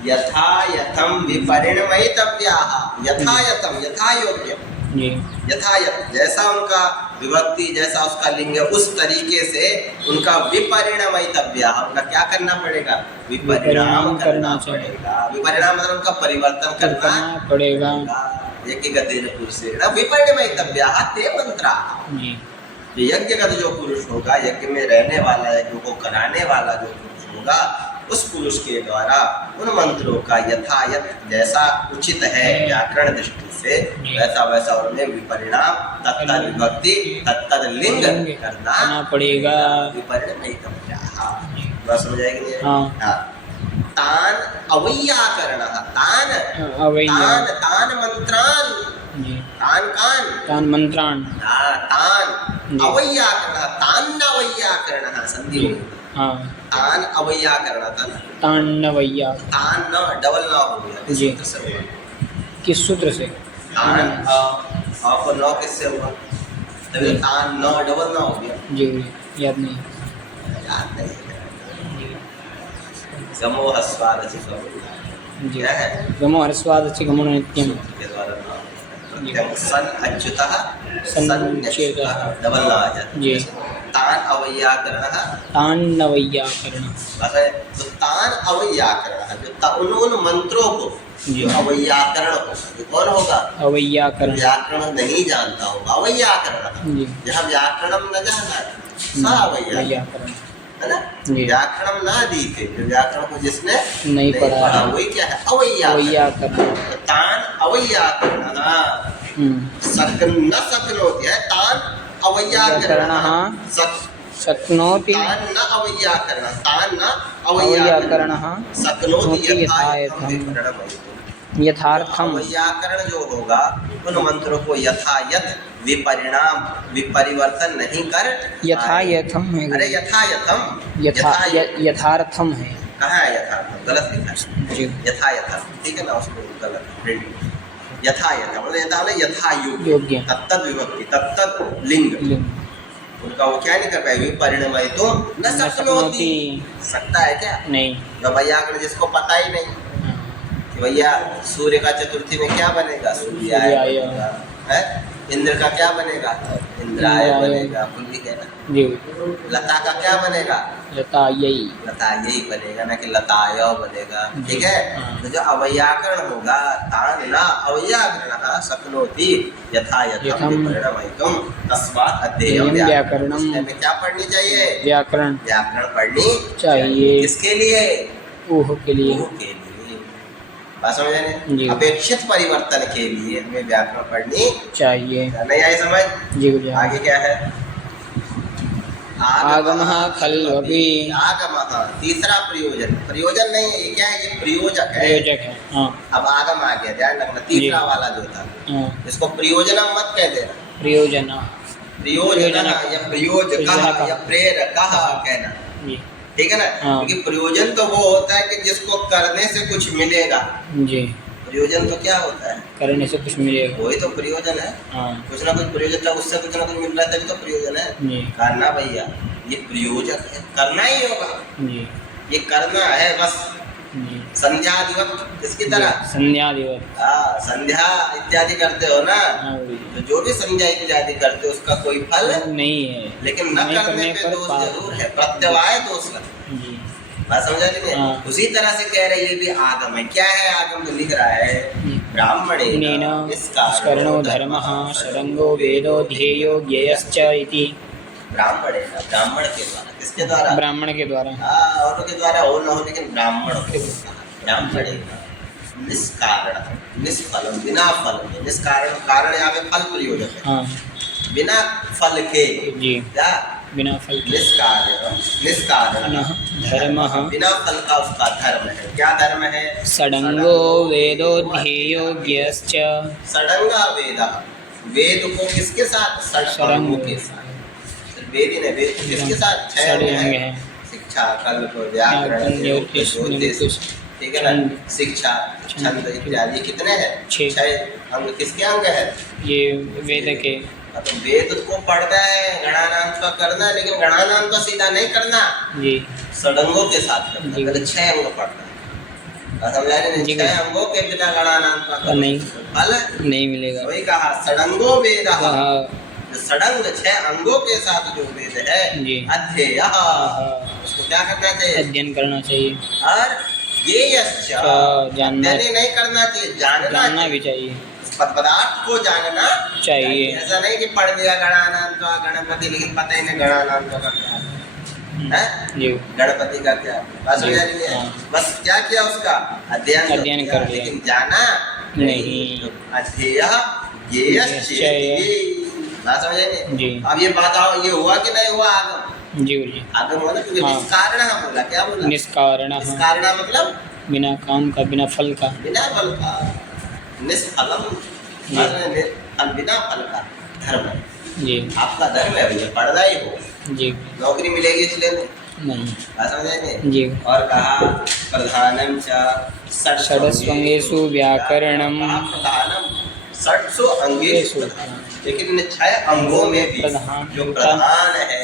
यथा यथम विपरिणमयितव्याः, यथा यथम यथा योग्य, यथा यथ जैसा उनका विभक्ति, जैसा उसका लिंग है, उस तरीके से उनका विपरिणमयितव्याः, उनका क्या करना पड़ेगा? विपरिणाम करना पड़ेगा। विपरिणाम मतलब उनका परिवर्तन करना पड़ेगा। यज्ञगतेन पुरुषेण विपरिणमयितव्याः ते मंत्राः। यज्ञगत जो पुरुष होगा, यज्ञ में रहने वाला, यज्ञ को कराने वाला जो पुरुष होगा, उस पुरुष के द्वारा उन मंत्रों का यथायथ जैसा उचित है व्याकरण दृष्टि से, वैसा वैसा उनमें विपरिणाम, तत्तद विभक्ति, तत्तद लिंग करना पड़ेगा। विपरिणमयितव्याः, बात समझ आएगी? हाँ। तान अवैयाकरणः, तान तान मंत्रान, तान कान, तान मंत्रान, तान अवैयाकरणः, तान अवैयाकरणः, संधि हाँ, तान अवैयाकरण था ना, तान्नवैया, तान न डबल ना हो गया जी। किस सूत्र से? तान और नौ किससे हुआ? तभी तान न डबल ना हो गया जी। याद नहीं, याद नहीं। गमो हस्वादचि गमो, क्या है? गमो हस्वादचि गमो नित्यम के द्वारा नाम सन अच्युतः सन्निच्युतः डबल ना आ जाता जी। तान अवैयाकरणः, तान अवैयाकरणः, तो तान अवैयाकरणः, जो उन मंत्रों को जो अवैयाकरण होगा, जो कौन होगा? अवैयाकरण, व्याकरण नहीं जानता होगा, अवैयाकरण। जहाँ व्याकरणम न जाना सा अवैयाकरण है ना, व्याकरण ना दी थे, जो व्याकरण को जिसने नहीं पढ़ा वही क्या है? अवैयाकरण। तान अवैयाकरणः न शक्नोति है, तान अवैयाकरणः शक्नोति, तान न अवैयाकरणः, तान न अवैयाकरणः शक्नोति यथार्थम। अवैयाकरण जो होगा उन मंत्रों को यथायथ विपरिणाम, विपरिवर्तन नहीं कर, यथायथम है। अरे यथायथम, यथार्थम है। कहाँ है यथार्थम? गलत लिखा है यथायथम, ठीक है ना, उसको गलत प्रिंट। यथायथ मतलब यथा योग्य, तत्तद विभक्ति, तत्तद लिंग, उनका वो क्या नहीं कर पाए? विपरिणमय तो न शक्नोति, सकता है क्या? नहीं। तो वैयाकरण जिसको पता ही नहीं कि भैया सूर्य का चतुर्थी में क्या बनेगा? सूर्याय बनेगा, है? इंद्र का क्या बनेगा? इंद्राय बनेगा, भूल भी गए ना जी। लता का क्या बनेगा? लतायई, लतायई बनेगा, ना कि लताय बनेगा, ठीक है। तो जो अवैयाकरण होगा, तान न अवैयाकरणः शक्नोति यथा यथम विपरिणमयितुम तस्मात् अध्येयं व्याकरणम। में क्या पढ़नी चाहिए? व्याकरण, व्याकरण पढ़नी चाहिए। किसके लिए? ऊह के लिए, ऊह के लिए। बात समझ रहे? अपेक्षित परिवर्तन के लिए हमें व्याकरण पढ़नी चाहिए। नहीं आई समझ जी? आगे क्या है? आगमः खल्वपि, आगमः तीसरा प्रयोजन, प्रयोजन नहीं है ये, क्या है? ये प्रयोजक है, प्रयोजक है। हाँ। अब आगम आ गया, ध्यान रखना, तीसरा वाला जो था इसको प्रयोजनम मत कह देना, प्रयोजन, प्रयोजन या प्रयोजकः या प्रेरकः कहना, ठीक है ना। क्योंकि प्रयोजन तो वो होता है कि जिसको करने से कुछ मिलेगा जी। प्रयोजन तो क्या होता है? करने से कुछ मिलेगा, वही तो प्रयोजन है। कुछ ना कुछ प्रयोजन था, उससे कुछ ना कुछ मिल रहा है, तभी तो प्रयोजन है। करना भैया ये प्रयोजक है, करना ही होगा जी। ये करना है बस। संध्यादिवत इसकी तरह, संध्यादिवत, संध्या इत्यादि करते हो ना, तो जो भी संध्या इत्यादि करते हो उसका कोई फल नहीं है, लेकिन न करने पे दोष जरूर है, प्रत्यवाय दोष लगता। बात समझा लीजिए। उसी तरह से कह रहे ये भी आगम है। क्या है आगम? तो लिख रहा है ब्राह्मणेन निष्कर्णो धर्मः षडंगो वेदो ध्येयो ज्ञेयश्च इति। ब्राह्मणेन, ब्राह्मण के द्वारा, किसके द्वारा? ब्राह्मण के द्वारा। औरों के द्वारा हो न हो, लेकिन ब्राह्मण के द्वारा। ब्राह्मणेन निष्कारण, निष्फल, बिना फल के, निष्कारण, कारण यहाँ पे फल प्रयोजक है, बिना फल के जी, क्या? बिना फल, निष्कारण, निष्कारण धर्मः, बिना फल का उसका धर्म है। क्या धर्म है? षडंगो वेदो ध्येयो ज्ञेयश्च। षडंगा वेद, वेद को किसके साथ? षडंगों के साथ। वेद ने वेद किसके साथ? छह है, शिक्षा, कल्प, व्याकरण, ज्योतिष, ठीक है ना, शिक्षा, छंद इत्यादि कितने हैं? 6 अंग। किसके अंग है? ये वेद के। तो वेद को पढ़ना है, गणानांत करना है, लेकिन गणानांत सीधा नहीं करना जी, षडंगों के साथ करना है। पहले 6 अंग पढ़ना है, समझा रहे हैं? 6 अंगों के बिना गणानांत नहीं, फल नहीं मिलेगा। वही कहा षडंगो वेद, षडंग 6 अंगों के साथ जो वेद है अध्यय, उसको क्या करना चाहिए? अध्ययन करना चाहिए। और ये जानना नहीं करना चाहिए, जानना भी चाहिए। पदार्थ को जानना चाहिए। ऐसा नहीं कि पढ़ लिया गणानांत गणपति, लेकिन पता ही नहीं गणानांत का क्या है, गणपति का क्या बस हो जाएगी। बस क्या किया उसका? अध्ययन कर लिया, लेकिन जाना नहीं। अध्यय बात समझेंगे जी। अब ये बताओ, ये हुआ कि नहीं हुआ आगम? जी जी, आगम हुआ ना, क्योंकि निष्कारण बोला। क्या बोला? निष्कारण। निष्कारण मतलब बिना काम का, बिना फल का, बिना फल का। निष्फलम, बिना फल का धर्म जी। आपका धर्म है भैया, पढ़ना ही हो जी, नौकरी मिलेगी इसलिए नहीं, समझेंगे जी। और कहा प्रधानम च षड्सु व्याकरणम, प्रधानम 6 अंगेषु, लेकिन इन 6 अंगों में भी जो प्रधान है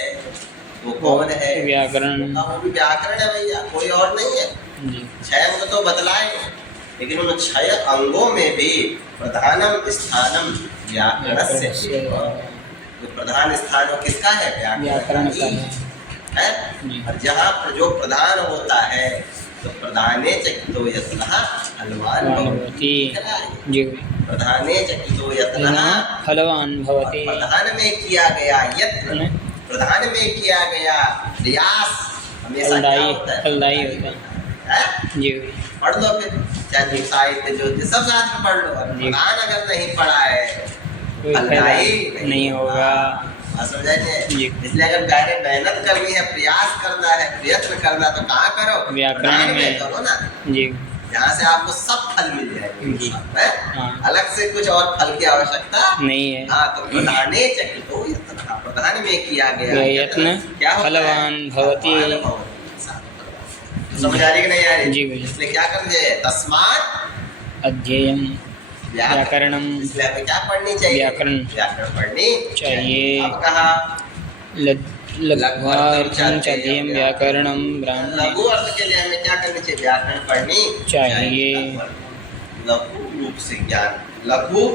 वो कौन है? व्याकरण। वो भी व्याकरण है भैया, कोई और नहीं है जी। 6 अंग तो बतलाए, लेकिन उन 6 अंगों में भी प्रधानम स्थानम व्याकरणस्य, जो प्रधान स्थान वो किसका है? व्याकरण का है। और जहाँ पर जो प्रधान होता है तो प्रधाने चकितो यत्नः फलवान भवति जी। प्रधाने चकितो यत्नः फलवान भवति। प्रधान में किया गया यत्न, प्रधान में किया गया प्रयास हमेशा क्या होता है? फलदायी होता है जी। पढ़ लो फिर, चाहे साहित्य ज्योतिष सब साथ में पढ़ लो। प्रधान अगर नहीं पढ़ा है फलदायी नहीं होगा, समझाइए। इसलिए अगर गहरे मेहनत करनी है, प्रयास करना है, प्रयत्न करना, तो कहाँ करो? व्याकरण में करो ना जी, जहाँ से आपको सब फल मिल जाएगा। अलग से कुछ और फल की आवश्यकता नहीं है। हाँ, तो प्रधाने चकितो यत्नः, प्रधान में किया गया यत्न क्या फलवान भवति। समझ आ रही कि नहीं आ रही? जी भैया। इसलिए क्या करना चाहिए? तस्मात् अध्ययन व्याकरणम, इसलिए हमें क्या पढ़नी चाहिए? व्याकरण पढ़नी चाहिए। अब कहा लघु अध्ययन व्याकरणम ब्राह्मण, लघु अर्थ के लिए हमें क्या करनी चाहिए? व्याकरण पढ़नी चाहिए। लघु रूप से ज्ञान, लघु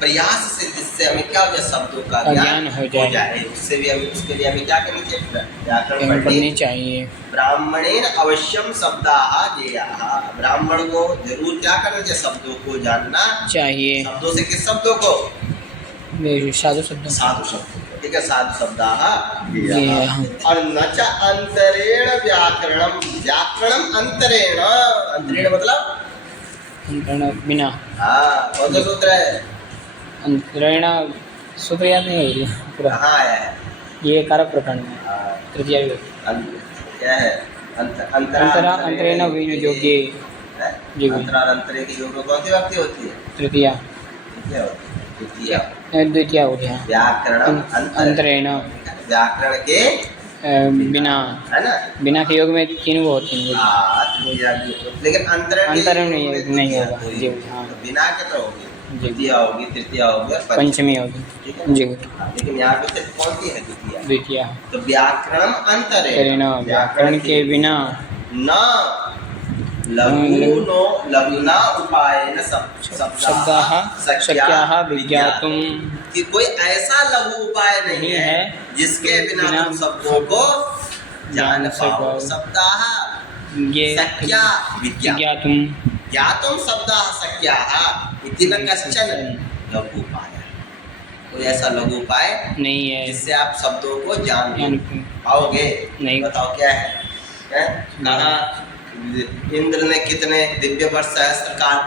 प्रयास से, जिससे हमें क्या हो जाए? शब्दों का ज्ञान हो जाए। उससे भी हमें, उसके लिए हमें क्या करनी चाहिए? व्याकरण पढ़नी चाहिए। ब्राह्मणेन अवश्यम शब्दाः ज्ञेयाः, ब्राह्मण को जरूर क्या करना चाहिए? शब्दों को जानना चाहिए। शब्दों से किस शब्दों को? साधु शब्द, साधु शब्द, ठीक है। साधु शब्दाः ज्ञेयाः। और न च अंतरेण व्याकरणम, व्याकरणम अंतरेण, अंतरेण मतलब बिना। हाँ, कौन सा सूत्र है? अंतरेण सूत्र याद नहीं है पूरा। हाँ है, ये कारक प्रकरण में तृतीया क्या है? अंतरा अंतरेण वियोगे जी। अंतरा अंतरे के योग कौन सी व्यक्ति होती है? तृतीया, द्वितीया हो गया। व्याकरण अंतरेण, व्याकरण के बिना, है ना? बिना के योग में 3 वो होते हैं, लेकिन अंतरण नहीं होगा जी। हाँ, बिना के तो होगी, द्वितीया होगी, तृतीया होगी, पंचमी होगी जी। लेकिन यहाँ पे सिर्फ कौन सी है? द्वितीया। तो व्याकरण अंतरेण, व्याकरण के बिना न लघुना उपायेन शब्दाः शक्याः विज्ञातुं, कि कोई ऐसा लघु उपाय नहीं है जिसके बिना तुम शब्दों को जान पाओ। शब्दाः शक्या विज्ञातुं, ज्ञातुं शब्दाः शक्याः इति न कश्चन लघु उपाय, कोई ऐसा लघु उपाय नहीं है जिससे आप शब्दों को जान पाओगे। नहीं, बताओ क्या है? कहा इंद्र ने कितने दिव्य वर्ष सहस्त्रकाल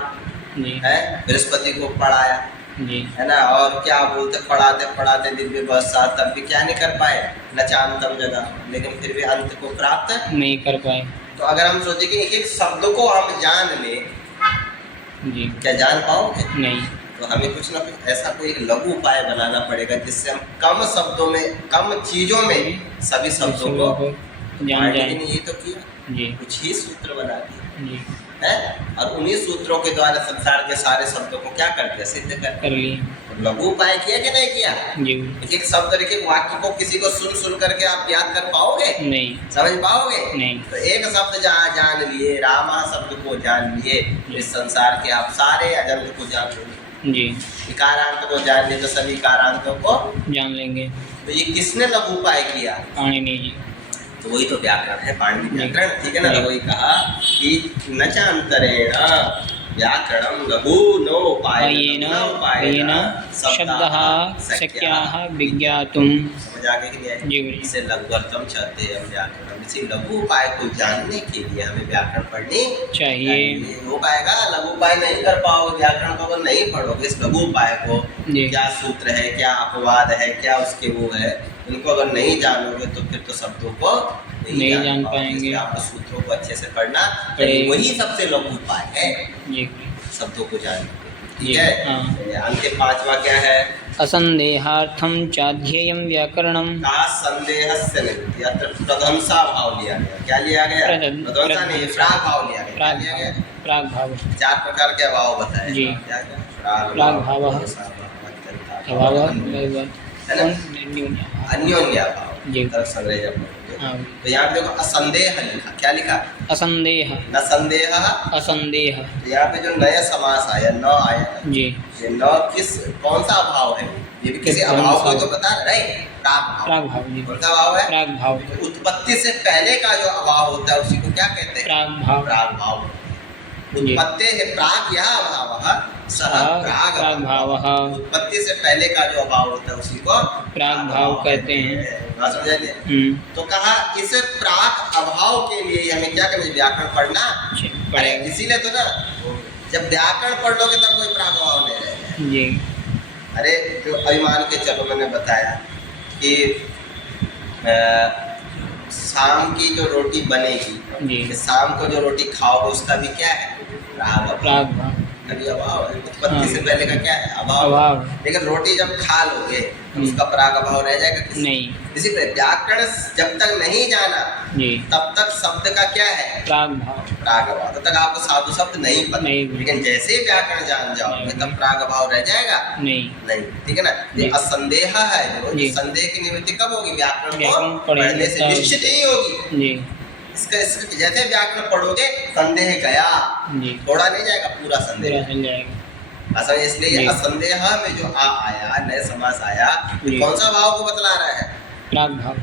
है बृहस्पति को पढ़ाया जी, है ना? और क्या बोलते, पढ़ाते पढ़ाते दिव्य वर्ष, तब भी क्या नहीं कर पाए? नचांतम जगह, लेकिन फिर भी अंत को प्राप्त नहीं कर पाए। तो अगर हम सोचे कि एक शब्द को हम जान लें जी, क्या जान पाओगे? नहीं। तो हमें कुछ ना कुछ ऐसा कोई लघु उपाय बनाना पड़ेगा जिससे हम कम शब्दों में, कम चीजों में सभी शब्दों को जान जाए। ये तो किया जी, कुछ ही सूत्र बना दिए। है, और उन्हीं सूत्रों के द्वारा संसार के सारे शब्दों को क्या कर दिया, सिद्ध कर लिए। तो लघु उपाय किया कि नहीं किया? जी एक शब्द लिखे वाक्य को किसी को सुन करके आप याद कर पाओगे? नहीं। समझ पाओगे? नहीं। तो एक शब्द जहाँ जान लिए, रामा शब्द को जान लिए, इस संसार के आप सारे अजंत को जान लेंगे। जी इकारांत को जान लिए तो सभी इकारांतों को जान लेंगे। तो ये किसने लघु उपाय किया? पाणिनि जी। तो वही तो व्याकरण है, पाणिनि व्याकरण, ठीक है ना। तो वही कहा कि न चांतरेण व्याकरणं लघु नोपायेन शब्दः शक्याः विज्ञातुं। समझ आ गया कि नहीं? जी इसे लघुअर्थम चाहते हैं व्याकरण। इसी लघु उपाय को जानने के लिए हमें व्याकरण पढ़नी चाहिए। हो पाएगा? लघु उपाय नहीं कर पाओगे, व्याकरण को अगर नहीं पढ़ोगे, इस लघु उपाय को क्या सूत्र है, क्या अपवाद है, क्या उसके वो है, इनको अगर नहीं जानोगे तो फिर तो शब्दों को नहीं जान पाएंगे। आपको सूत्रों को अच्छे से पढ़ना, वही सबसे लघु उपाय है शब्दों को जानने। ठीक है। अंतिम पांचवा क्या है? असंदेहार्थम चाध्येयम व्याकरणम। का संदेहस्य नहीं, अत्र प्रध्वंसा भाव लिया गया। क्या लिया गया? प्रध्वंसा नहीं, प्राग भाव लिया गया। लिया गया प्राग भाव। 4 प्रकार के अभाव बताए जी। प्राग भाव, अन्योन्य भाव संग्रह जब तो यहाँ पे देखो असंदेह लिखा। क्या लिखा? असंदेह। न संदेह, असंदेह। तो यहाँ पे जो नया समास आया, न आया जी, ये न किस कौन सा अभाव है? ये भी किसी अभाव को तो बता रहे, प्राग भाव। कौन सा भाव है? प्राग भाव। उत्पत्ति से पहले का जो अभाव होता है उसी को क्या कहते हैं? प्राग भाव। उत्पत्ति है प्राग यह अभाव सह प्राग भाव। उत्पत्ति से पहले का जो अभाव होता है उसी को प्राग भाव कहते हैं। बात समझाइए। तो कहा इस प्राग अभाव के लिए हमें क्या करना? व्याकरण पढ़ना। अरे इसीलिए तो ना, जब व्याकरण पढ़ लोगे तब कोई प्राग अभाव नहीं रहेगा जी। अरे जो अभिमान के चलो मैंने बताया कि शाम की जो रोटी बनेगी, शाम को जो रोटी खाओगे उसका भी क्या है? प्राग भाव। अभी अभाव है। उत्पत्ति से पहले का क्या है? अभाव। लेकिन रोटी जब खा लोगे तो उसका प्राग अभाव रह जाएगा? नहीं। इसी तरह व्याकरण जब तक नहीं जाना तब तक शब्द का क्या है? प्राग भाव। तब तक आपको साधु शब्द नहीं पता। लेकिन जैसे ही व्याकरण जान जाओगे तब प्राग भाव रह जाएगा? नहीं। ठीक है ना। ये असंदेह है, जो संदेह की निवृत्ति कब होगी? व्याकरण को पढ़ने से निश्चित ही होगी। इसका जैसे व्याकरण पढ़ोगे संदेह गया, थोड़ा नहीं जाएगा, पूरा संदेह असल। इसलिए असंदेह में जो आया नए समास आया, कौन सा भाव को बतला रहा है? प्राग भाव।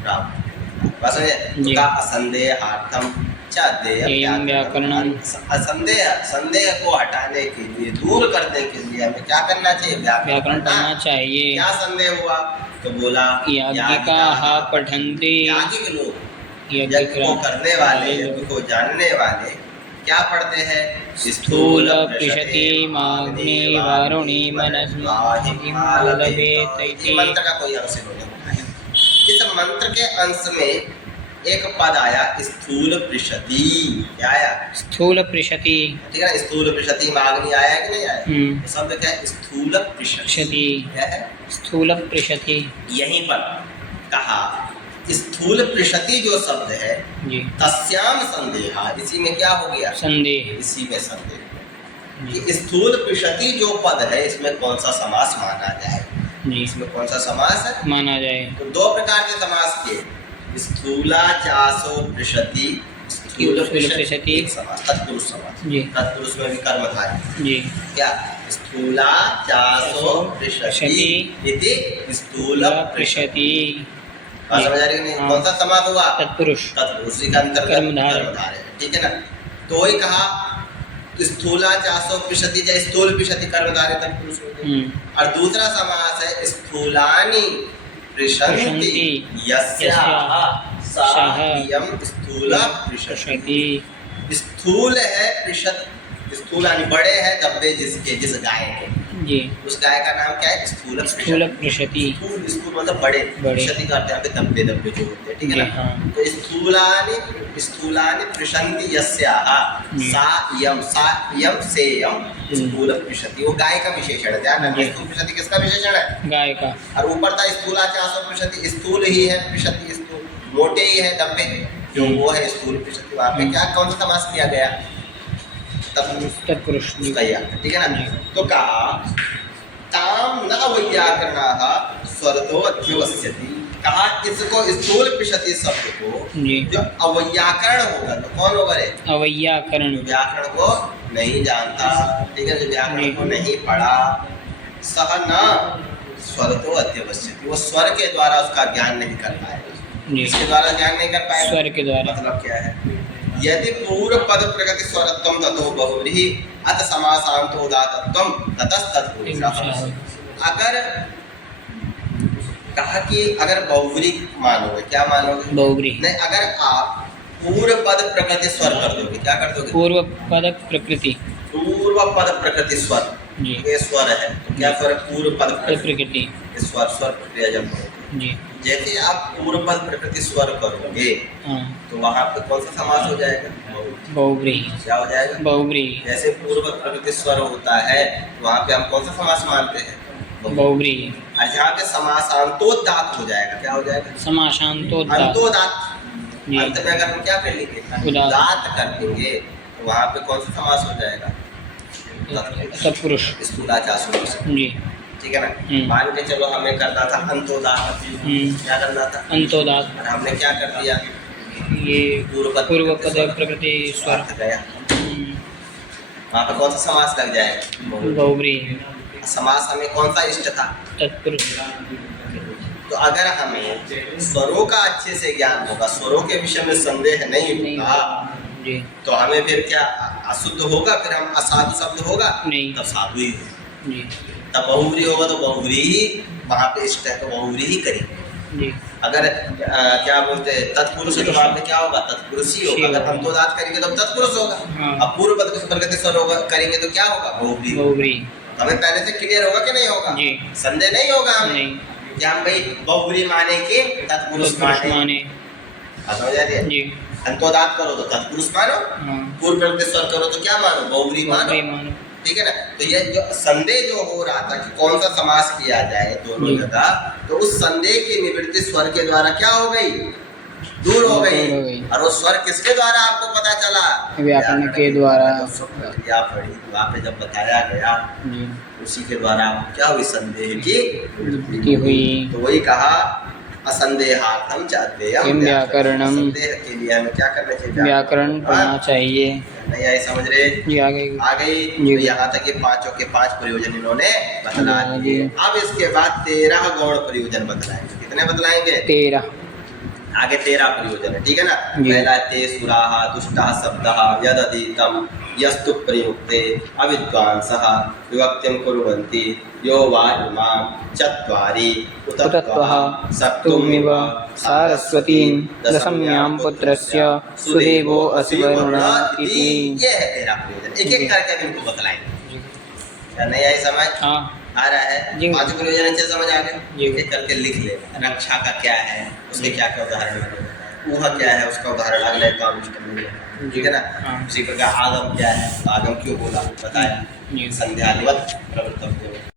असंदेहार्थम संदेह को हटाने के लिए, दूर करने के लिए हमें क्या करना चाहिए? व्याकरण पढ़ना चाहिए। क्या संदेह हुआ? तो बोला याज्ञिकाः पठन्ति। याज्ञिक लोग, यज्ञ को करने वाले, यज्ञ को जानने वाले क्या पढ़ते हैं? स्थूल पृषति माग्नि वारुणी मनस्माहि लभेत। मंत्र का कोई अंश इन्होंने उठाया। इस मंत्र के अंश में एक पद आया स्थूल पृषति। क्या आया? स्थूल पृषति। ठीक है ना। स्थूल पृषति माग्नि आया कि नहीं आया? शब्द क्या है? स्थूल पृषति। क्या है? स्थूल पृषति। यहीं पर कहा स्थूल पृषति जो शब्द है तस्याम संदेह, इसी में क्या हो गया? संदेह। इसी में संदेह कि स्थूल पृषति जो पद है इसमें कौन सा समास माना जाए? इसमें कौन सा समास माना जाए? तो 2 प्रकार के समास किए। स्थूला चासो पृषति, स्थूल पृषति समास, तत्पुरुष समास। तत्पुरुष में भी कर्मधारय। क्या? स्थूला चासो पृषति इति स्थूल पृषति। समझ आ रही नहीं? कौन सा समास हुआ? तत्पुरुष। तत्पुरुष का अंतर्गत कर्मधारय। ठीक है ना। तो वही कहा स्थूला चासो पृषति, या स्थूल पृषति कर्मधारय तत्पुरुष हो गया। और दूसरा समास है स्थूलानि पृषन्ति यस्याः सः इयं स्थूल पृषति। स्थूल है पृषत, स्थूलानि बड़े है धब्बे जिसके, जिस गाय के जी, उस गाय का नाम क्या है? स्थूल पृषति। स्थूल मतलब बड़े, पृषति करते हैं धब्बे धब्बे जो होते हैं। ठीक है ना। तो स्थूलानि पृषन्ति यस्याः सा इयं सेयं स्थूल पृषति। वो गाय का विशेषण है। ध्यान रखिए, स्थूल पृषति किसका विशेषण है? गाय का। और ऊपर था स्थूला चासो पृषति, स्थूल ही है, पृषति स्थूल, मोटे ही है धब्बे, जो वो है स्थूल पृषति। वहाँ पे क्या कौन सा समास किया गया? तत्पुरुष जी। उसका यह ठीक है ना। जी। तो कहा ताम न वैयाकरणाः स्वरतो अध्यवस्यति, कहा इसको स्थूल पिशति शब्द को जी। जो अवैयाकरण होगा तो कौन होगा रे? अवैयाकरण। व्याकरण को नहीं जानता, ठीक है, जो व्याकरण जी। को नहीं पढ़ा, सह न स्वरतो अध्यवस्यति, वो स्वर के द्वारा उसका ज्ञान नहीं कर पाएगा। जी। इसके द्वारा ज्ञान नहीं कर पाएगा, स्वर के द्वारा। मतलब क्या है? यदि पूर्व पद प्रकृति स्वरत्वम ततो बहुव्रीहि अत समासांतो उदात्तत्वम ततस्तत्पुरुषः। अगर कहा कि अगर बहुव्री मानोगे, क्या मानोगे? बहुव्री। नहीं, अगर आप पूर्व पद प्रकृति स्वर कर दोगे, क्या कर दोगे? पूर्व पद प्रकृति। पूर्व पद प्रकृति स्वर, जी। ये स्वर है, तो क्या स्वर है? पूर्व पद प्रकृति। स्वर, स्वर प्रक्रिया जब होगी, जी। जैसे आप पूर्व पद प्रकृति स्वर करोगे हाँ। तो वहाँ पे कौन सा समास हो जाएगा? बहुव्री। क्या हो जाएगा? बहुव्री। जैसे पूर्व पद प्रकृति स्वर होता है वहाँ पे हम कौन सा समास मानते हैं? बहुव्री। और जहाँ पे समासांतोदात हो जाएगा, क्या हो जाएगा? समासांतोदात। अंतोदात। जी। अंत में अगर हम क्या कर लेंगे? उदात। दात कर देंगे तो वहाँ पे कौन सा समास हो जाएगा? तत्पुरुष। स्थूलाचार से, जी। ठीक है ना। मान के चलो हमें करना था अंतोदात, क्या करना था? अंतोदात। और हमने क्या कर दिया? ये पूर्व पद प्रकृति स्वर गया, वहाँ पे कौन सा समास लग जाएगा? बहुव्री। समास हमें कौन सा इष्ट था? तत्पुरुष। तो अगर हमें स्वरों का अच्छे से ज्ञान होगा, स्वरों के विषय में संदेह नहीं होगा, जी। तो हमें फिर क्या अशुद्ध होगा? फिर हम असाधु शब्द होगा नहीं, तब साधु ही, जी। तब बहुव्री होगा तो बहुव्री ही वहाँ पे इष्ट है तो बहुव्री ही करेंगे। जी। अगर क्या बोलते हैं तत्पुरुष, तो वहाँ पे क्या होगा? तत्पुरुष ही होगा। अगर हम तो दात करेंगे तो तत्पुरुष होगा। हाँ। अब पूर्व पद प्रकृति स्वर होगा करेंगे तो क्या होगा? बहुव्री। बहुव्री। हमें पहले से क्लियर होगा कि नहीं होगा? जी। संदेह नहीं होगा हमें नहीं। क्या हम भाई बहुव्री माने कि तत्पुरुष माने? समझ आ रही है? जी। अंतोदात करो तो तत्पुरुष मानो, हाँ। पूर्व प्रकृति स्वर करो तो क्या मानो? बहुव्री बहुव्री मानो, मानो। ठीक है ना। तो ये जो संदेह जो हो रहा था कि कौन सा समास किया जाए दोनों जी। जगह, तो उस संदेह की निवृत्ति स्वर के द्वारा क्या हो गई? दूर हो गई। और वो स्वर किसके द्वारा आपको पता चला? व्याकरण के द्वारा। प्रक्रिया पढ़ी वहाँ पे जब बताया गया, जी। उसी के द्वारा क्या हुई? संदेह की निवृत्ति हुई। तो वही कहा असंदेहार्थम चाहते व्याकरणम। संदेह के लिए हमें क्या करना चाहिए? व्याकरण पढ़ना चाहिए। नहीं आई समझ रहे? जी। आ गई। आ गई। तो यहाँ तक ये पांचों के 5 प्रयोजन इन्होंने बतला दिए। अब इसके बाद 13 गौण प्रयोजन बतलाएंगे। कितने बतलाएंगे? 13। आगे 13 प्रयोजन है, ठीक है ना। जी। पहला ते सुराः दुष्टाः शब्दाः यदधीतं यस्तु प्रयुक्ते अविद्वांसः विभक्तिं कुर्वन्ति यो वा इमां चत्वारि उतत्वः सप्तुमिव सारस्वतीं दशम्यां पुत्रस्य सुदेवो असिवरुण इति। ये है 13 प्रयोजन। एक एक करके हम इनको बतलाएंगे। क्या नहीं आई समझ? हाँ। आ रहा है? जी। 5 प्रयोजन अच्छे समझ आ गए? जी। एक करके लिख ले। रक्षा का क्या है, उसके क्या क्या उदाहरण लगेगा, ऊहा क्या है, उसका उदाहरण अगले काम ठीक है ना। हाँ। उसी प्रकार आगम क्या है, आगम क्यों बोला बताया, जी। संध्यानिवत प्रवृत्तव्य।